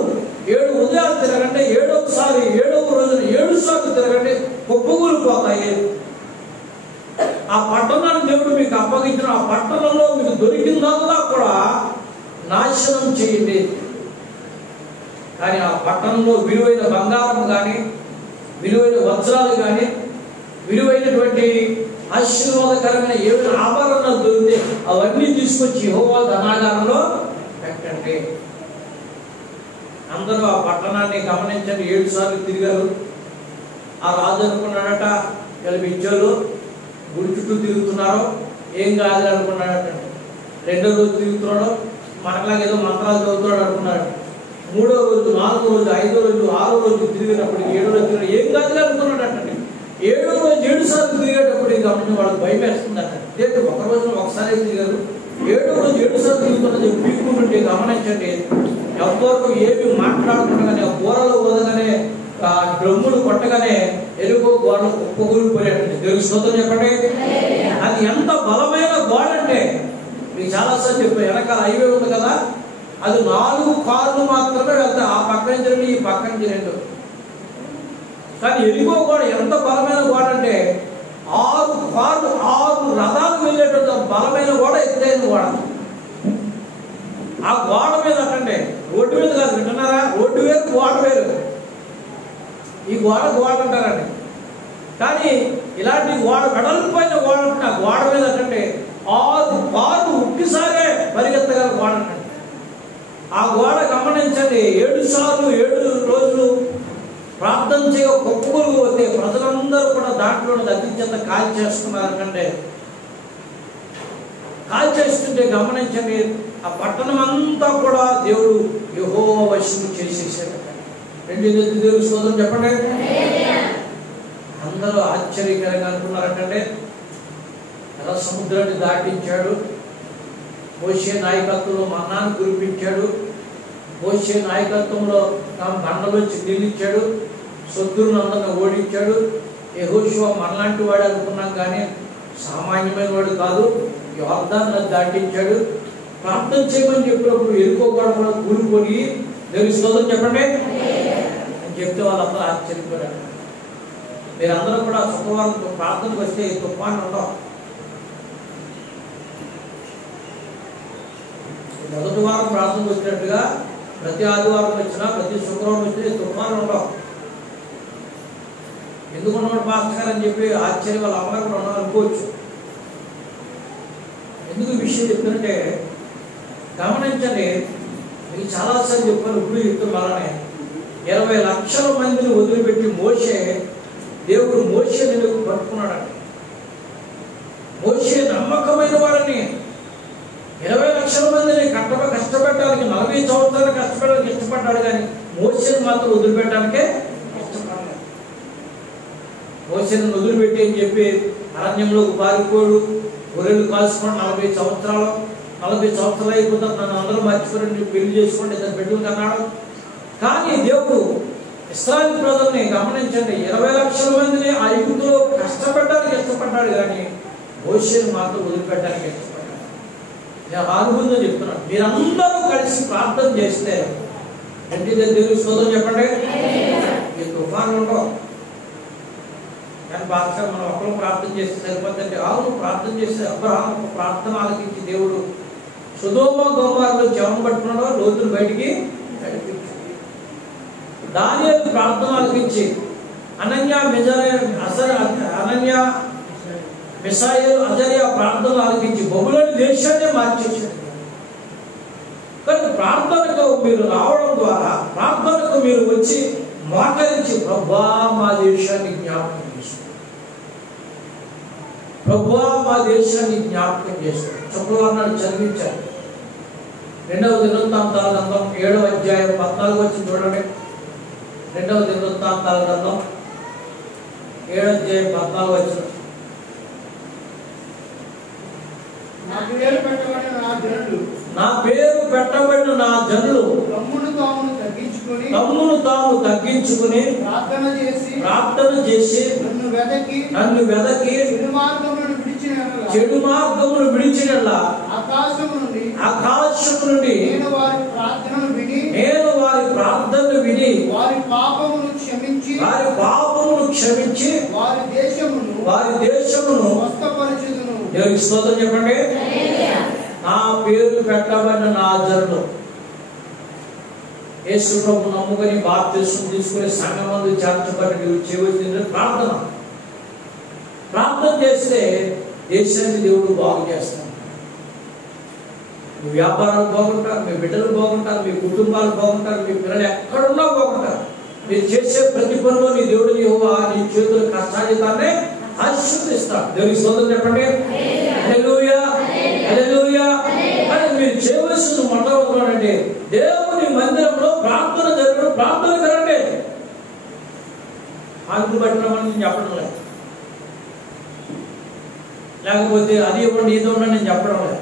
7 ఉదయాలు తిరగండి, 7వ రోజున 7 సార్లు తిరగండి, కుప్పకూలిపోతాయి. ఆ పట్టణాన్ని దేవుడు మీకు అప్పగించిన ఆ పట్టణంలో మీకు దొరికిందల్లా కూడా నాశనం చేయండి. కానీ ఆ పట్టణంలో విలువైన బంగారం కానీ, విలువైన వజ్రాలు కానీ, విలువైనటువంటి ఆశీర్వాదకరమైన ఏమైనా ఆభరణాలు దొరికితే అవన్నీ తీసుకొచ్చి యెహోవా ధనాగారంలో పెట్టండి. అందరూ ఆ పట్టణాన్ని గమనించండి. 7 సార్లు తిరిగారు. ఆ రాజు అనుకున్నాడట, వీళ్ళ బిచ్చోళ్ళు గుడి చుట్టూ తిరుగుతున్నారు, ఏం కాదు అనుకున్నాడట. 2వ రోజు తిరుగుతున్నాడు, మనలాగా ఏదో మంత్రాలు చదువుతున్నాడు అనుకున్నాడు. 3వ రోజు, 4వ రోజు, 5వ రోజు, 6వ రోజు తిరిగినప్పటికి 7వ రోజు తిరిగి ఏం కాదు అనుకున్నాడటండి. 7వ రోజు 7 సార్లు తిరిగేటప్పుడు గమనించి వాళ్ళకి భయం వేస్తుందట. లేదు, ఒక రోజులో ఒకసారి తిరిగారు, 7వ రోజు 7 సార్లు తిరుగుతున్నది పీక్కుంటుంటే గమనించండి, ఎవరు ఏమి మాట్లాడకుండానే కూరలు వదగానే డ్రమ్ములు కొట్టగానే ఎరుగో గోడలు కుప్పకూలిపోయాడండి. దేవుని స్తోత్రం చెప్పండి. అది ఎంత బలమైన గోడ అంటే మీకు చాలాసార్లు చెప్పాను, వెనకాల హైవే ఉంది కదా, అది 4 కార్లు మాత్రమే వెళ్తాయి, ఆ పక్క నుంచి 2 ఈ పక్క నుంచి 2. కానీ ఎరుగో గోడ ఎంత బలమైన గోడ అంటే 6 కార్లు 6 రథాలు వెళ్ళేటట్టు బలమైన గోడ, ఎత్తైన గోడ. ఆ గోడ మీద అంటే రోడ్డు మీద కాదు, వింటున్నారా? రోడ్డు వేరు, గోడ వేరు. ఈ గోడ అంటారండి. కానీ ఇలాంటి గోడ వెడల్పోయిన గోడ అంటే ఆ గోడ మీద అంటే 6 కార్లు ఒక్కసారే పరిగెత్తగల గోడ అంటే ఆ గోడ గమనించండి. 7 సార్లు 7 రోజులు ప్రార్థన చేయ కుప్పకూలు పోతే ప్రజలందరూ కూడా దాంట్లో అత్యంత కాల్ చేస్తున్నారంటే, కాల్ చేస్తుంటే గమనించండి, ఆ పట్టణం అంతా కూడా దేవుడు యెహోవా వశము చేసేసాడు. 2 దేవుని స్తోత్రం చెప్పండి. అందరూ ఆశ్చర్యకరంగా అనుకున్నారంటే, ఎలా సముద్రాన్ని దాటించాడు, మోషే నాయకత్వంలో మన్నాను కురిపించాడు, మోషే నాయకత్వంలో బండలోంచి నీళ్ళిచ్చాడు, శత్రువులను అందరిని ఓడించాడు. యెహోషువ మనలాంటి వాడు అనుకున్నాం, కానీ సామాన్యమైన వాడు కాదు. యోర్దాను దాటించాడు. ప్రార్థన చేయమని చెప్పినప్పుడు ఎరుకో కూడా కూలిపోయి దేవుని స్తోత్రం చెప్పండి అని చెప్తే వాళ్ళందరూ ఆశ్చర్యపోయారు. మీరందరూ కూడా శుక్రవారం ప్రార్థనకు వస్తే తుఫాను ఉండవు. మొదటి వారం ప్రార్థనకు వచ్చినట్టుగా ప్రతి ఆదివారం వచ్చినా, ప్రతి శుక్రవారం వచ్చినా తుఫాను ఉండవు. ఎందుకున్నాడు పాస్టర్ గారు అని చెప్పి ఆశ్చర్యం వాళ్ళ అమ్మగారు కూడా ఉన్నారు అనుకోవచ్చు. ఎందుకు ఈ విషయం చెప్తుంటే గమనించండి, మీకు చాలాసార్లు చెప్పాను, ఇప్పుడు చెప్తున్నారనే 20 లక్షల మందిని వదిలిపెట్టి దేవుడు మోషేని పట్టుకున్నాడండి. మోషే నమ్మకమైన వాడని 20 లక్షల మందిని కష్టపెట్టడానికి 40 సంవత్సరాలు కష్టపడడానికి ఇష్టపడ్డాడు, కానీ మోషేని మాత్రం వదిలిపెట్టడానికే ఇష్టపడలేదు. మోషేని వదిలిపెట్టి అని చెప్పి అరణ్యంలోకి పారిపోడు, గొర్రెలు కాల్చుకోండి 40 సంవత్సరాలు. 40 సంవత్సరాలు అయిపోతారు, నన్ను అందరూ మర్చిపోరండి, పెళ్లి చేసుకోండి, ఇద్దరు బిడ్డలు అన్నాడు. కానీ దేవుడు ఇశ్రాయేలు ప్రజల్ని గమనించండి, 20 లక్షల మందిని ఆ ఐగుప్తులో కష్టపడడానికి ఇష్టపడ్డాడు, కానీ మోషేని మాత్రం వదిలిపెట్టడానికి ఇష్టపడ్డాడు. నేను అనుభూతితో చెప్తున్నాను, మీరందరూ కలిసి ప్రార్థన చేస్తే దేవుని స్తోత్రం చెప్పండి, ఈ తుఫాను ఉండవు. కానీ బాగా మనం ఒకరు ప్రార్థన చేస్తే సరిపోతుంటే, అవును ప్రార్థన చేస్తే అబ్రహాము ప్రార్థన ఆలకించి దేవుడు సొదొమ గొమొర్రాలో చెవం పట్టుకున్నాడో లోతులు బయటికి నడిపించాడు. దానియేలు ప్రార్థన ఆలకించి అనన్య మిషాయేలు అజర్యా ప్రార్థన ఆలకించి బబులోని దేశాన్ని మార్చేశాడు. కానీ ప్రార్థనకు మీరు రావడం ద్వారా, ప్రార్థనకు మీరు వచ్చి మోకరించి ప్రభువా మా దేశాన్ని జ్ఞాపకం చేసుకో, ప్రభువా మా దేశాన్ని జ్ఞాపకం చేశాడు. శుక్రవారం చదివించారు. 2వ దినవృత్తాంతాల గ్రంథం 7వ అధ్యాయం 14 వచ్చి చూడండి. 2వ దినవృత్తాంతాల గ్రంథం 7వ అధ్యాయం 14 వచ్చి నా పేరు పెట్టబడిన నా జనులు తమ్మును తాము తగ్గించుకుని ప్రార్థన చేసి నన్ను వెదకి చెడు మార్గమును విడిచినలా ఆకాశము నుండి నేను వారి ప్రార్థనను విని వారి పాపమును క్షమించి వారి దేశమును స్వస్థపరచుదును. దేవునికి స్తోత్రం చెప్పండి. నా పేరు పెట్టబడిన నా జనులు, యేసు ప్రభువును నమ్ముకొని బాప్తిస్మం తీసుకుని సంఘమందు చేర్చబడి నీవు చేయవలసింది ప్రార్థన చేస్తే దేశాన్ని దేవుడు బాగు చేస్తాడు. మీ వ్యాపారాలు బాగుంటారు, మీ బిడ్డలు బాగుంటారు, మీ కుటుంబాలు బాగుంటారు, మీ పిల్లలు ఎక్కడున్నా బాగుంటారు. మీరు చేసే ప్రతి పనిలో నీ దేవుడు యెహోవా నీ చేతుల కష్టాజితాన్ని ఆశీర్వదిస్తాడు. దేవునికి స్తోత్రం చెప్పండి. హల్లెలూయా, హల్లెలూయా. కానీ మీరు చేయవలసిన మొట్టమొదటి దేవుని మందిరంలో ప్రార్థన జరగడం, ప్రార్థన కరండి. ఆకులు పట్టినామని నేను చెప్పడం లేదు, లేకపోతే అది ఇవ్వండి ఇది ఇవ్వండి నేను చెప్పడం లేదు.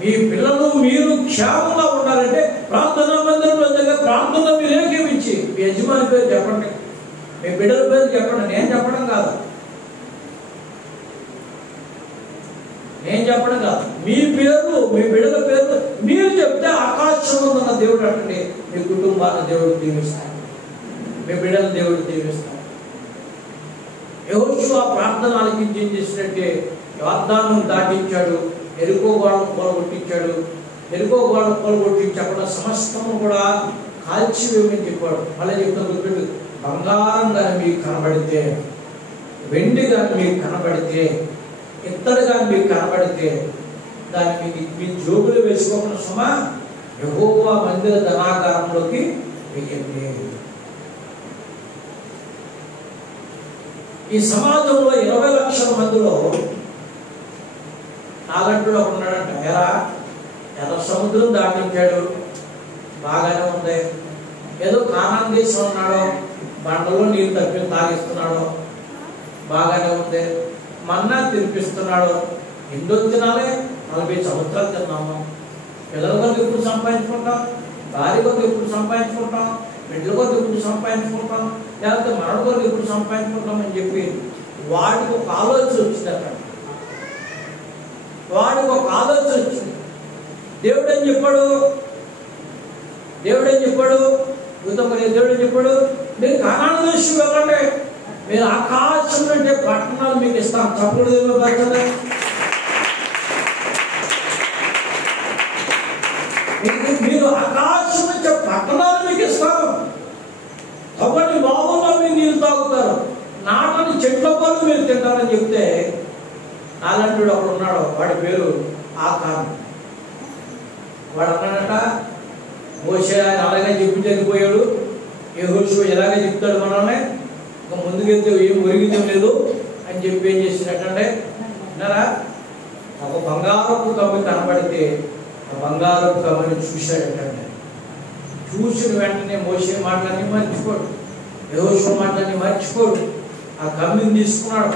మీ పిల్లలు మీరు క్షేమంగా ఉండాలంటే ప్రార్థనా మందిరంలో దగ్గర ప్రార్థన మీరు ఏకీవించి మీ యజమాని పేరు చెప్పండి, మీ బిడ్డల పేరు చెప్పండి. నేను చెప్పడం కాదు, మీ పేరు మీ బిడ్డల పేరు మీరు చెప్తే ఆకాశంలో ఉన్న దేవుడు అంటండి మీ కుటుంబాన్ని దేవుడు దీవిస్తాడు, మీ బిడ్డలు దేవుడు దీవిస్తాడు. యెహోషువ ప్రార్థన ఆలకించి ఏం చేసినట్టే యోర్దాను దాటించాడు, ఎరుకో గోడను పొలగొట్టించాడు. ఎరుకో గోడను పొలగొట్టించి అక్కడ సమస్తము కూడా కాల్చివేయమని చెప్పాడు. మళ్ళీ చెప్తాను, బంగారం కానీ మీకు కనబడితే, వెండి కానీ మీకు కనబడితే, ఇత్తడి కానీ మీకు కనబడితే దాన్ని మీ జోబులు వేసుకోకుండా సుమా యెహోవా మందిర ధనాగారంలోకి వెయ్యండి. ఈ సమాజంలో 20 లక్షల మందిలో నాగంటుడు ఒక ఉన్నాడంట. ఎర్ర సముద్రం దాటించాడు, బాగానే ఉంది. ఏదో కానాన్ దేశం ఉన్నాడో, బండలో నీరు తప్పి తాగిస్తున్నాడు, బాగానే ఉంది. మన్నా తినిపిస్తున్నాడు. ఎన్నో తినాలి, 40 సంవత్సరాలు తిన్నాము. పిల్లల కొద్ది ఎప్పుడు సంపాదించుకుంటాం, భార్య కొద్ది ఎప్పుడు సంపాదించుకుంటాం, బిడ్డల కొద్ది ఎప్పుడు సంపాదించుకుంటాం, లేకపోతే మరణ కొద్ది ఎప్పుడు సంపాదించుకుంటాం అని చెప్పి వాడికి ఒక ఆలోచన వచ్చింది. అక్కడ వాడికి ఒక ఆలోచన వచ్చింది. దేవుడు ఏం చెప్పాడు? దేవుడు ఏం చెప్పాడు? మీరు కానాను దేశం వెళ్ళండి, మీరు ఆకాశం అంటే పట్టణాలు మీకు ఇస్తాను. చప్పుడు పడుతుంది. మీరు ఆకాశం నుంచి పట్టణాలు మీకు ఇస్తాను. ఒకటి బాగున్నా మీరు నీళ్ళు తాగుతారు, నాటని చెట్ల పళ్ళు మీరు తింటారని చెప్తే నాలంటుడు ఒకడు ఉన్నాడు, వాడి పేరు ఆకాన్. వాడు అన్నాడట, మోషే ఆయన అలాగే చెప్పి చనిపోయాడు, యెహోషువ ఎలాగే చెప్తాడు మనల్ని, ఇంకా ముందుకెళ్తే ఏం ఒరిగితం లేదు అని చెప్పి ఏం చేసినట్టంటే విన్నారా, ఒక బంగారపు కమ్మి కనబడితే ఆ బంగారపు కమ్మని చూశాడటండి. చూసిన వెంటనే మోషే మాటలన్నీ మర్చిపోడు, యెహోషువ మాటలన్నీ మర్చిపోడు. ఆ కమ్మిని తీసుకున్నాడు,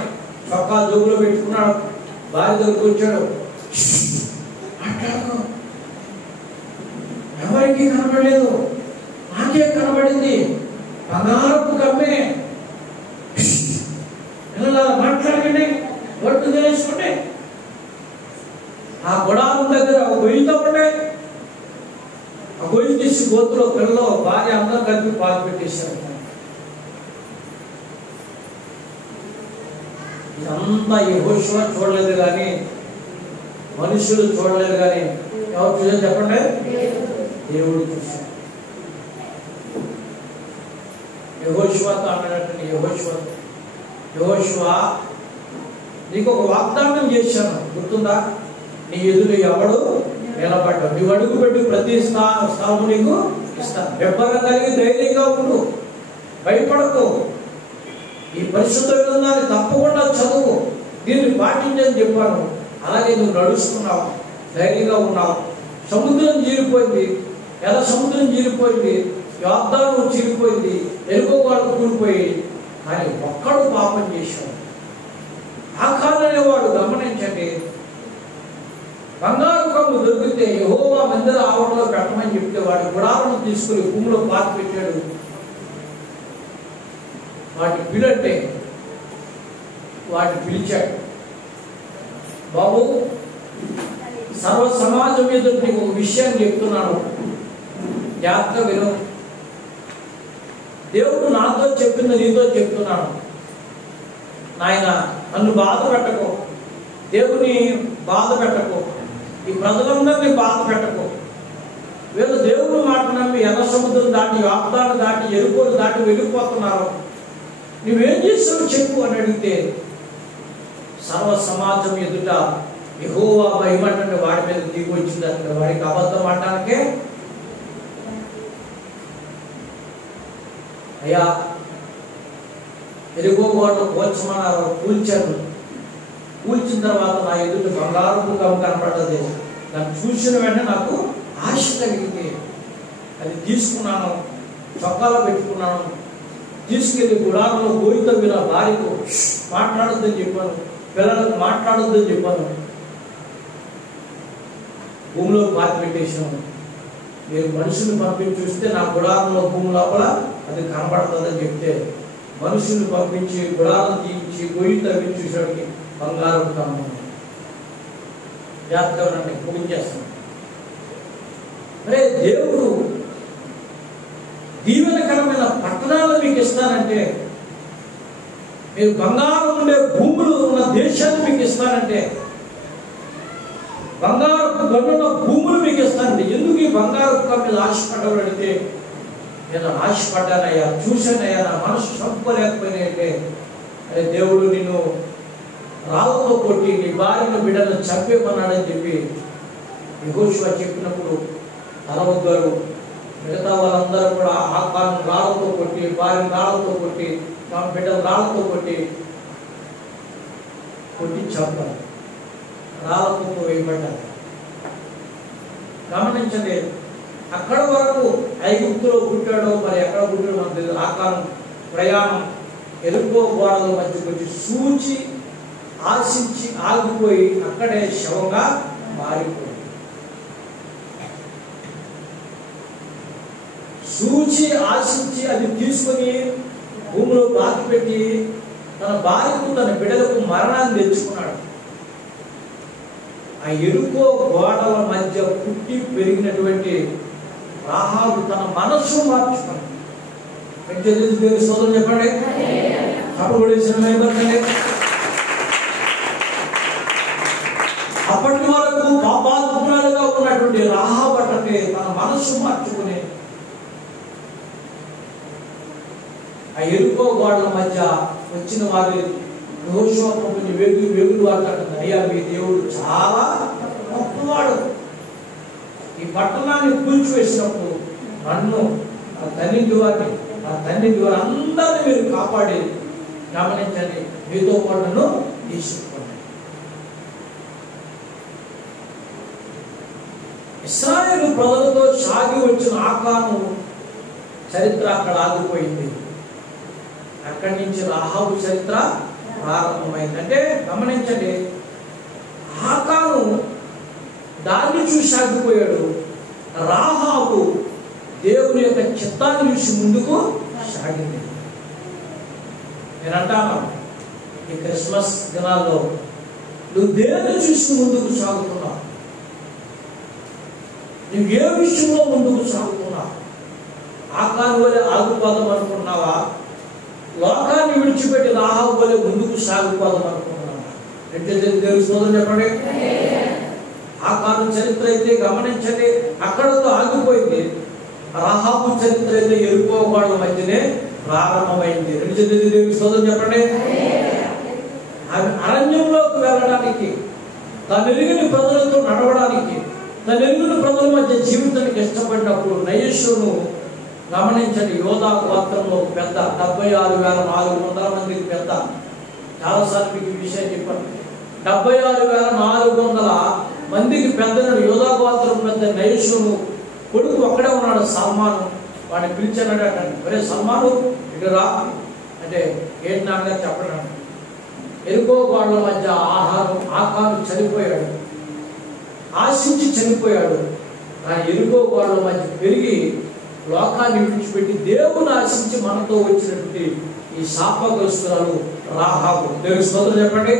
చొక్కా జోబులో పెట్టుకున్నాడు, భార్య దగ్గరకు వచ్చాడు. మాట్లాడు, ఎవరికి కనబడలేదు, నాకే కనబడింది, బంగారపు కమ్మే. మాట్లాడండి, ఒట్టు తెలుసుకోండి. ఆ గుడారం దగ్గర ఒక గొయ్యితో ఉండే, ఆ గొయ్యి తీసి గోతులో పిల్లలు భార్య అందరూ కలిపి పాలు పెట్టేశారు. ఇదంతా యెహోషువ చూడలేదు కానీ, మనుషులు చూడలేదు కానీ ఎవరు చూసారు చెప్పండి? దేవుడు చూశాడు. యెహోషువతో అన్నట్టు, యెహోషువ నీకు ఒక వాగ్దానం చేశాను, గుర్తుందా? నీ ఎదురు ఎవడు నిలబడ్డావు, నువ్వు అడుగు పెట్టి ప్రతి స్థలము నీకు ఇస్తాను. వెబ్బరం కలిగి ధైర్యంగా ఉండు, భయపడకు. ఈ పరిశుద్ధ గ్రంథాన్ని తప్పకుండా చదువు, దీన్ని పాటించని చెప్పాను. అలాగే నువ్వు నడుస్తున్నావు, ధైర్యంగా ఉన్నావు. సముద్రం చీలిపోయింది, ఎలా సముద్రం చీలిపోయింది, యోర్దాను చీలిపోయింది, ఎరుకో వాళ్ళు కూలిపోయి, కానీ ఒక్కడు పాపం చేశాడు. ఆకాన్ అనేవాడు గమనించండి, బంగారు కమ్ము దొరికితే యెహోవా మందిర ఆవరణలో పెట్టమని చెప్తే వాడి గుడాలను తీసుకుని భూమిలో పాతి పెట్టాడు. వాటి పిలంటే వాటిని పిలిచాడు. బాబు, సర్వ సమాజం ఎదురు నీకు ఒక విషయాన్ని చెప్తున్నాను, జాగ్రత్త విను. దేవుడు నాతో చెప్పింది నీతో చెప్తున్నాను. నాయన, నన్ను బాధ పెట్టకు, దేవుని బాధ పెట్టకు, ఈ ప్రజలందరినీ బాధ పెట్టకు. వీళ్ళు దేవుని మాట నమ్మి ఎర్ర సముద్రం దాటి, యోర్దాను దాటి, ఎరుకోలు దాటి వెళ్ళిపోతున్నారు. నువ్వేం చేస్తావు చెప్పు అని అడిగితే, సర్వ సమాజం ఎదుట యెహోవా భయమంటే వాడి మీద దిగి వచ్చిందంటే వాడికి అబద్ధం అంటానికే, అయ్యా ఎరుగో గోడలు కూల్చమన్నారు, కూల్చాను. కూల్చిన తర్వాత నా ఎదుట బంగారపు కమ్ము కనపడ్డది. దాన్ని చూసిన వెంటనే నాకు ఆశ కలిగింది. అది తీసుకున్నాను, చొక్కాలో పెట్టుకున్నాను, తీసుకెళ్లి గుడారంలో గోయితో నా భార్యకు మాట్లాడొద్దని చెప్పాను, పిల్లలకు మాట్లాడొద్దని చెప్పాను, భూమిలో పాతి పెట్టేసాను. మీరు మనుషులు పంపించి చూస్తే నా గుడారంలో భూమి లోపల అది కనబడుతుందని చెప్తే మనుషులు పంపించి గుడారం తీయించి గొయ్యి తవ్వి చూసేవాడికి బంగారం కమ్ము. జాగ్రత్తగా పూజించేస్తాను. అరే, దేవుడు దీవెనకరమైన పట్టణాలను మీకు ఇస్తానంటే, మీరు బంగారం ఉండే భూములు ఉన్న దేశాన్ని మీకు ఇస్తానంటే, బంగారపు గనున్న భూములు మీకు ఇస్తానంటే, ఎందుకు ఈ బంగారపు మీద ఆశపడ్డాడు అడిగితే, నేను ఆశపడ్డానయ్యా, చూశానయ్యా, నా మనసు చంపలేకపోయినాయంటే, అదే దేవుడు నిన్ను రాళ్ళతో కొట్టి నీ భార్యను బిడ్డలను చంపేమన్నాడని చెప్పి యెహోషువ చెప్పినప్పుడు తలవద్దారు. మిగతా వాళ్ళందరూ కూడా ఆకాను రాళ్ళతో కొట్టి, భార్యను రాళ్ళతో కొట్టి, తమ బిడ్డలు రాళ్ళతో కొట్టి చంపారు, రాళ్ళతో వేయబడ్డారు. గమనించండి, అక్కడ వరకు ఐగుప్తులో పుట్టాడో మరి ఎక్కడ పుట్టాడో మనకు తెలియదు. ఆకారం ప్రయాణం ఎరుకో గోడల మధ్యకి వచ్చి సూచి ఆశించి ఆగిపోయి అక్కడే శవంగా మారిపోయింది. సూచి ఆశించి అది తీసుకొని భూమిలో బాధ పెట్టి తన భార్యకు తన బిడ్డలకు మరణాన్ని తెచ్చుకున్నాడు. ఆ ఎరుకో గోడల మధ్య పుట్టి పెరిగినటువంటి రాహాబు తన మనస్సు మార్చుకున్నాడు. దేవుని స్తోత్రం చెప్పండి. అప్పటి వరకు పాపాత్మురాలుగా ఉన్నటువంటి రాహాబు అంటే తన మనస్సు మార్చుకుని ఆ ఎరుకో గోడల మధ్య వచ్చిన వారి యెహోషువ ప్రభుని వెగుడు వాడుతుంది. అయ్యా, మీ దేవుడు చాలా గొప్పవాడు, ఈ పట్టణాన్ని కూల్చివేసినప్పుడు నన్ను, నా తండ్రి వారి అందరినీ మీరు కాపాడి గమనించండి, మీతో పాటు నన్ను తీసుకున్నాను. ఇశ్రాయేలు ప్రజలతో సాగి వచ్చిన ఆకాను చరిత్ర అక్కడ ఆగిపోయింది. అక్కడి నుంచి రాహాబు చరిత్ర ప్రారంభమైంది. అంటే గమనించండి, ఆకాను దాన్ని చూసి ఆగిపోయాడు, రాహాబు దేవుని యొక్క చిత్తాన్ని చూసి ముందుకు సాగింది. నేను అంటాను, ఈ క్రిస్మస్ దినాల్లో నువ్వు దేవుని చూసి ముందుకు సాగుతున్నావు, నువ్వు ఏ విషయంలో ముందుకు సాగుతున్నావు? ఆకాను వలె ఆగిపోదాం అనుకున్నావా? లోకాన్ని విడిచిపెట్టి రాహాబు వలె ముందుకు సాగిపోదాం అనుకున్నావా? దేవుని స్తోత్రం చెప్పండి. ఆకాను చరిత్ర అయితే గమనించండి, అక్కడతో ఆగిపోయింది. రాహాబు చరిత్ర అయితే ఎరుకో గోడల మధ్యనే ప్రారంభమైంది. దేవుని స్తోత్రం చెప్పండి. అరణ్యంలోకి వెళ్ళడానికి, తను ఎరిగిన ప్రజలతో నడవడానికి, తను ఎరిగిన ప్రజల మధ్య జీవితానికి ఇష్టపడినప్పుడు నయస్సును గమనించండి, యోధా గోత్రంలో పెద్ద 76,400 మందికి పెద్ద చాలాసార్లు మీకు ఈ విషయం చెప్పాను. 76,400 మందికి పెద్దనుడు, యోధా గోత్రం పెద్ద నయీషును కొడుకు ఒక్కడే ఉన్నాడు, సల్మాను. వాడిని పిలిచాడు అంటాడు, ఒరే సల్మాను ఇటు రా అంటే ఏంటి నాన్నగారు చెప్పడం. ఎరుకో వాళ్ళ మధ్య ఆకాను చనిపోయాడు, ఆశించి చనిపోయాడు. కానీ ఎరుకో వాళ్ళ మధ్య పెరిగి లోకాన్ని విడిచిపెట్టి దేవుని ఆశించి మనతో వచ్చినటువంటి ఈ శాపగ్రస్తురాలు రాహాబు. దేవుని స్తోత్రం చెప్పండి.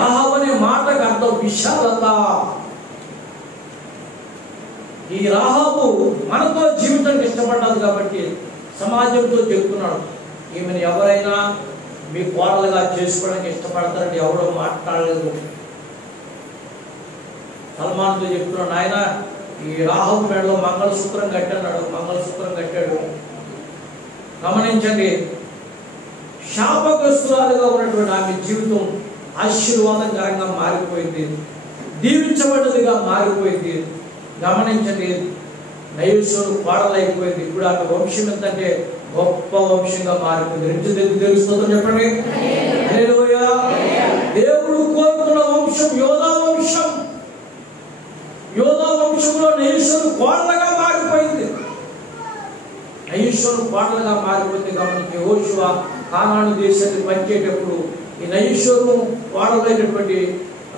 రాహాబు అనే మాటకు అర్థం విశాలత. ఈ రాహాబు మనతో జీవితానికి ఇష్టపడ్డది కాబట్టి సమాజంతో చెప్తున్నాడు, ఈమెను ఎవరైనా మీ కోడలుగా చేసుకోవడానికి ఇష్టపడతారని ఎవడో మాట్లాడలేదు. సల్మాన్తో చెప్తున్నాడు, ఆయన ఈ రాహాబు మెడలో మంగళసూత్రం కట్టన్నాడు, మంగళసూత్రం కట్టాడు. గమనించండి, శాపగ్రస్తురాలుగా ఉన్నటువంటి ఆమె జీవితం ఆశీర్వాదకరంగా మారిపోయింది, దీవించబడ్డదిగా మారిపోయింది. గమనించండి, నయీషును కోడలైపోయింది. ఇప్పుడు ఆమె వంశం ఎంతంటే గొప్ప వంశంగా మారిపోయింది. రెండు తెలుస్తుందని చెప్పండి. హల్లెలూయా. దేవుడు కోరుకున్న వంశం యోధా వంశం. యోధా వంశంలో నయీషును కోడలుగా మారిపోయింది. నయీషును కోడలుగా మారిపోయింది. గమనించి యెహోషువ కానాను దేశాన్ని పంచేటప్పుడు ఈ నయీషును కోడలైనటువంటి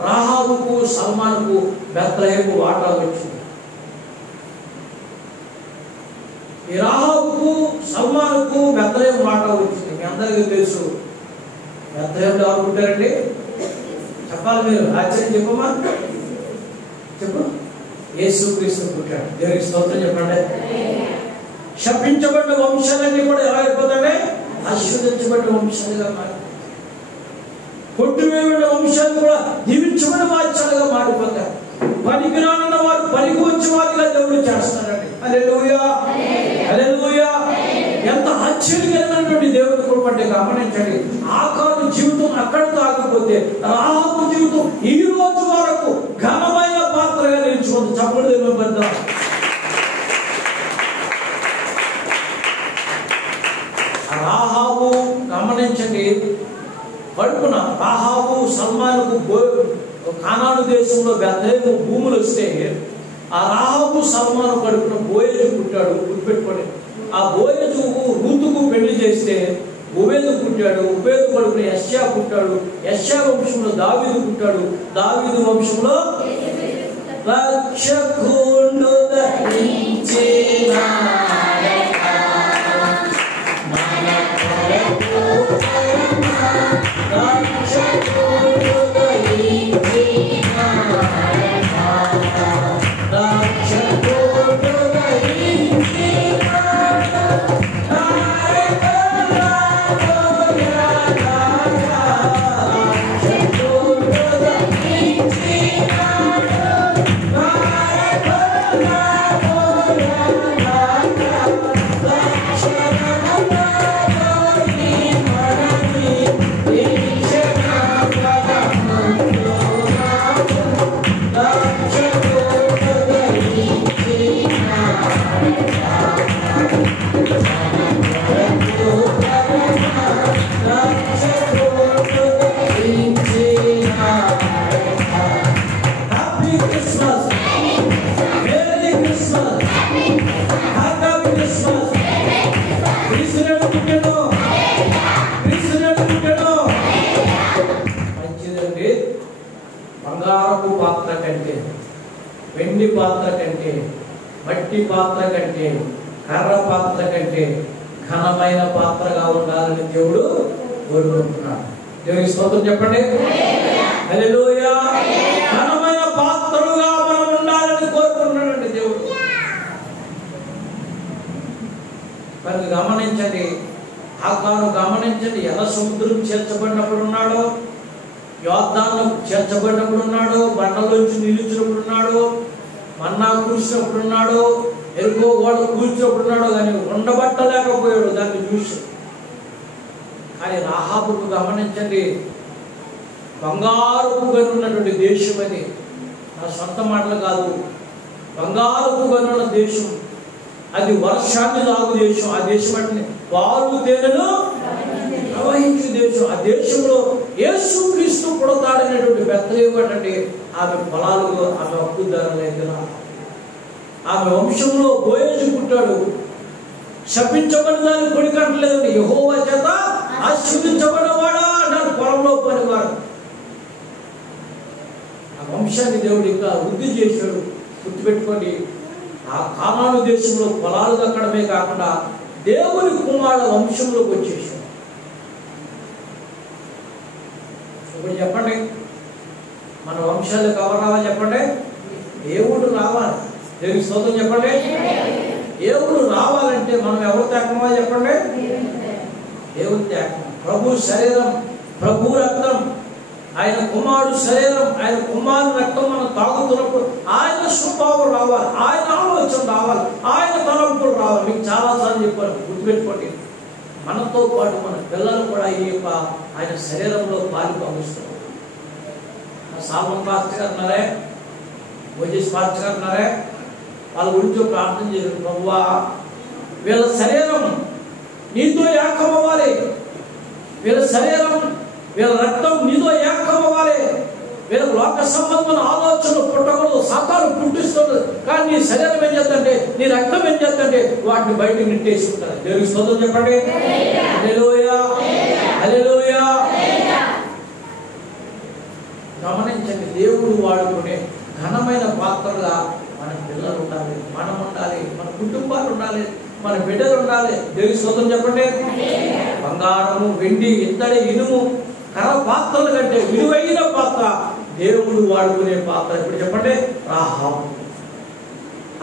రాహాబుకు సల్మానుకు బెత్లెహేము వాటా వచ్చింది. ఈ రాహాబుకు సల్మానుకు బెత్లెహేము వాటా వచ్చింది. మీ అందరికీ తెలుసు. బెత్లెహేములో ఎవరు పుట్టారండి? చెప్పాలి మీరు. ఆశ్చర్యం చెప్పమా, చెప్పు. యేసుక్రీస్తు పుట్టాడు. దేవునికి స్తోత్రం చెప్పండి. శపించబడిన వంశాలన్నీ కూడా ఎలా అయిపోతాయి? ఆశీర్వదించబడిన వంశాలుగా మారి, కొట్టువేయబడిన వంశాలు కూడా దీవించబడిన వంశాలుగా మారిపోతాయి. పనికిరానున్న వారు పనికి వచ్చే వారిగా దేవుడు చేస్తారండి. హల్లెలూయా, హల్లెలూయా. ఎంత ఆశ్చర్యకరమైనటువంటి దేవుడి కృప అంటే గమనించండి. ఆకాను జీవితం అక్కడితో ఆగిపోతే రాహాబు జీవితం ఈ రోజు వరకు ఘనమైన పాత్రగా నిలిచిపోతుంది. చప్పుడు దేవుని పెద్ద రాహాబు. గమనించండి, కడుపున రాహాబు సల్మానుకు కానాను దేశంలో బెత్లెహేము భూములు వస్తే ఆ రాహాబు సల్మాను కడుపున బోయజు పుట్టాడు. గుర్తుపెట్టుకోండి, ఆ బోయజు రూతుకు పెళ్లి చేస్తే ఉబేదు పుట్టాడు. ఉబేదు కడుపున యెష్యా పుట్టాడు. యెష్యా వంశంలో దావీదు పుట్టాడు. దావీదు వంశంలో రక్షకుడు ధరించిన బంగారపు పాత్ర కంటే, వెండి పాత్ర కంటే, మట్టి పాత్ర కంటే, కర్ర పాత్ర కంటే ఘనమైన పాత్రగా ఉండాలని దేవుడు కోరుకుంటున్నాడు. దేవునికి స్తోత్రం చెప్పండి. హల్లెలూయా. ఘనమైన పాత్రలుగా మనం ఉండాలని కోరుకుంటున్నాడండి దేవుడు. మరి గమనించండి, ఆకాను గమనించండి, ఎలా సముద్రం చేర్చబడినప్పుడు ఉన్నాడో, యోర్దాను చేర్చబడినప్పుడు ఉన్నాడు, బండలోంచి నిలిచినప్పుడు ఉన్నాడు, మన్నా కూర్చున్నప్పుడు ఉన్నాడు, ఎరుకో గోడ కూర్చున్నప్పుడు ఉన్నాడు. కానీ ఉండబట్టలేకపోయాడు దాన్ని చూసి. కానీ రాహాబుకు గమనించండి, బంగారుపు గనున్నటువంటి దేశం అది. నా సొంత మాటలు కాదు, బంగారుపు గనున్న దేశం అది. వర్షాన్ని లాగు దేశం. ఆ దేశం అంటే పాలు తేనెలు ప్రవహించే దేశం. ఆ దేశంలో యేసుక్రీస్తు పుడతాడనేటువంటి బెత్లెహేము ఆమె పొలాలు, ఆమె హక్కుదారులైన ఆమె వంశంలో బోయజు పుట్టాడు. శపించబడిన దాన్ని కొడుకంటలేదండి, యెహోవా చేత ఆశీర్వదించబడినవాడా అన్నాడు పొలంలో పనివాడు. ఆ వంశాన్ని దేవుడు ఇంకా వృద్ధి చేశాడు. గుర్తుపెట్టుకోండి, ఆ కానాను దేశంలో పొలాలు దక్కడమే కాకుండా దేవుని కుమారుడు వంశంలోకి వచ్చేసాడు. ఇప్పుడు చెప్పండి, మన వంశాలకు ఎవరు రావాలి చెప్పండి? దేవుడు రావాలి. దేవుని స్తోత్రం చెప్పండి. దేవుడు రావాలంటే మనం ఎవరు త్యాగమా చెప్పండి? దేవుని త్యాగం. ప్రభు శరీరం, ప్రభు రక్తం, ఆయన కుమారుడు శరీరం, ఆయన కుమారుడు రక్తం మనం తాగుతున్నప్పుడు ఆయన స్వభావం రావాలి, ఆయన ఆలోచన రావాలి, ఆయన తలంపులు రావాలి. మీకు చాలాసార్లు చెప్పాను, గుర్తుపెట్టుకోండి. మనతో పాటు మన పిల్లలు కూడా ఈ యొక్క ఆయన శరీరంలో పాలు పంపిస్తారు. సాల్మన్ పాస్టర్ గారు ఉన్నారే, మోజేస్ పాస్టర్ గారు ఉన్నారే, వాళ్ళ గురించి ప్రార్థన చేశారు. ప్రభువా, వీళ్ళ శరీరం నీతో ఏకమవ్వాలి, వీళ్ళ శరీరం, వీళ్ళ రక్తం నీతో ఏకమవ్వాలి, వీళ్ళ లోక సంబంధమైన ఆలోచనలు పుట్టకూడదు. సాతాను పుట్టిస్తుంది, కానీ నీ శరీరం ఏం చేద్దంటే, నీ రక్తం ఏం చేద్దంటే వాటిని బయటకు నెట్టేసుకుంటారు. దేవునికి స్తోత్రం చెప్పండి. హల్లెలూయా, హల్లెలూయా. గమనించండి, దేవుడు వాడుకునే ఘనమైన పాత్రగా మన పిల్లలు ఉండాలి, మనం ఉండాలి, మన కుటుంబాలు ఉండాలి, మన బిడ్డలు ఉండాలి. దేవుని స్తోత్రం చెప్పండి. బంగారము, వెండి, ఇత్తడి, ఇనుము, కర పాత్రల కంటే విలువైన పాత్ర దేవుడు వాడుకునే పాత్ర. ఇప్పుడు చెప్పండి, రాహాబు.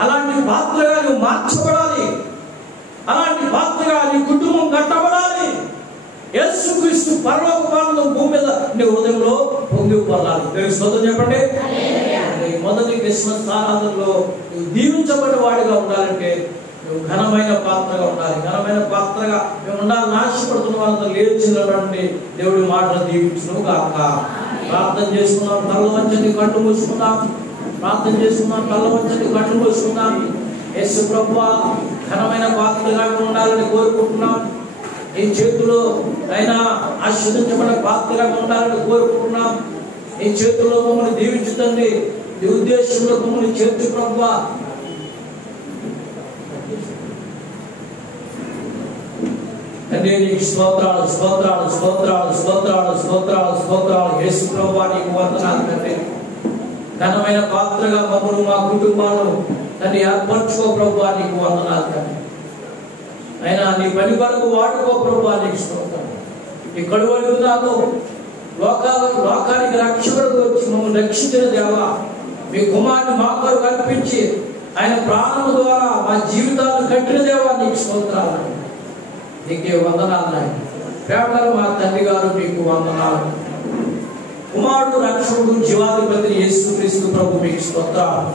అలాంటి పాత్రగా నువ్వు మార్చబడాలి, అలాంటి పాత్రగా నీ కుటుంబం కట్టబడాలి. యేసుక్రీస్తు పరలోకపాలన భూమి మీద నీ హృదయంలో పొంగిపోవాలి. దేవుని స్తోత్రం చెప్పండి. మొదటి క్రిస్మస్ ఆరాధనలో నువ్వు దీవించబడిన వాడిగా ఉండాలంటే నువ్వు ఘనమైన పాత్రగా ఉండాలి. ఘనమైన పాత్రగా మేము ఉండాలని ఆశపడుతున్న వాళ్ళతో లేచినటువంటి దేవుడి మాటలు దీవించును గాక. ప్రార్థన చేసుకున్నాం, కళ్ళ వంచని కళ్ళు మూసుకుందాం. ప్రార్థన చేసుకున్నాం, కళ్ళ వంచని కళ్ళు మూసుకుందాం. యేసు ప్రభువా, ఘనమైన పాత్రగా ఉండాలని కోరుకుంటున్నాం. నీ చేతిలో అయినా ఆశీర్వదించబడిన పాత్రగా ఉండాలని కోరుకుంటున్నాం. నీ చేతుల్లో మమ్మల్ని దీవించుతండి. నీ ఉద్దేశంలో మమ్మల్ని చేర్చు ప్రభువా. తండ్రి, నీకు స్తోత్రాలు, స్తోత్రాలు, స్తోత్రాలు, స్తోత్రాలు, స్తోత్రాలు, స్తోత్రాలు. యేసు ప్రభువా, నీకు వందనాలు తండ్రి. ఘనమైన పాత్రగా మమ్మల్ని, మా కుటుంబాలను తండ్రి ఏర్పరచుకో ప్రభువా, నీకు వందనాలు తండ్రి. అయినా నీ పని వరకు వాడుకో ప్రభువా, నీకు స్తోత్రం. ఈ కడువలు నాలో లోకానికి రక్షకుడు వచ్చి మమ్మల్ని రక్షించిన దేవా, మీ కుమారుని మా కొరకు కల్పించి ఆయన ప్రాణం ద్వారా మా జీవితాలను కట్టిన దేవా, నీకు స్తోత్రాలు. నీకే వందనాలు నాయన. ప్రేమలు మా తండ్రి గారు, మీకు వందనాలు. కుమారుడు రక్షకుడు జీవాధిపతి యేసుక్రీస్తు ప్రభు, మీకు స్తోత్రాలు.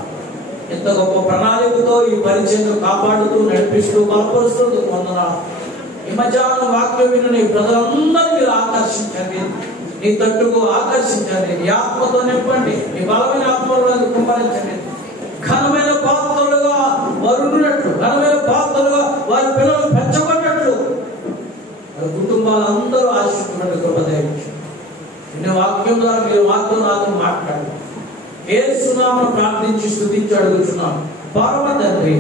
ఇంత గొప్ప ప్రణాళికతో ఈ పరిచయం కాపాడుతూ నడిపిస్తూ బలపరుస్తూ వందనాలు. ఈ మధ్యాహ్నం వాక్యం విని నీ ప్రజలందరినీ మీరు ఆకర్షించండి, నీ తట్టుకు ఆకర్షించండి, నీ ఆత్మతో నింపండి, నీ బలమైన ఆత్మలను కుమ్మరించండి. ఘనమైన పాత్రలుగా వారు ఉన్నట్లు, ఘనమైన పాత్రలుగా వారి పిల్లలు పెంచబడినట్లు వారి కుటుంబాలందరూ ఆశిస్తున్నట్టు కృప దయచేయండి. నిన్న వాక్యం ద్వారా మీరు వాక్యం నాతో మాట్లాడండి. యేసు నామమున ప్రార్థించి స్తుతించి అడుగుచున్నాను పరమ తండ్రి.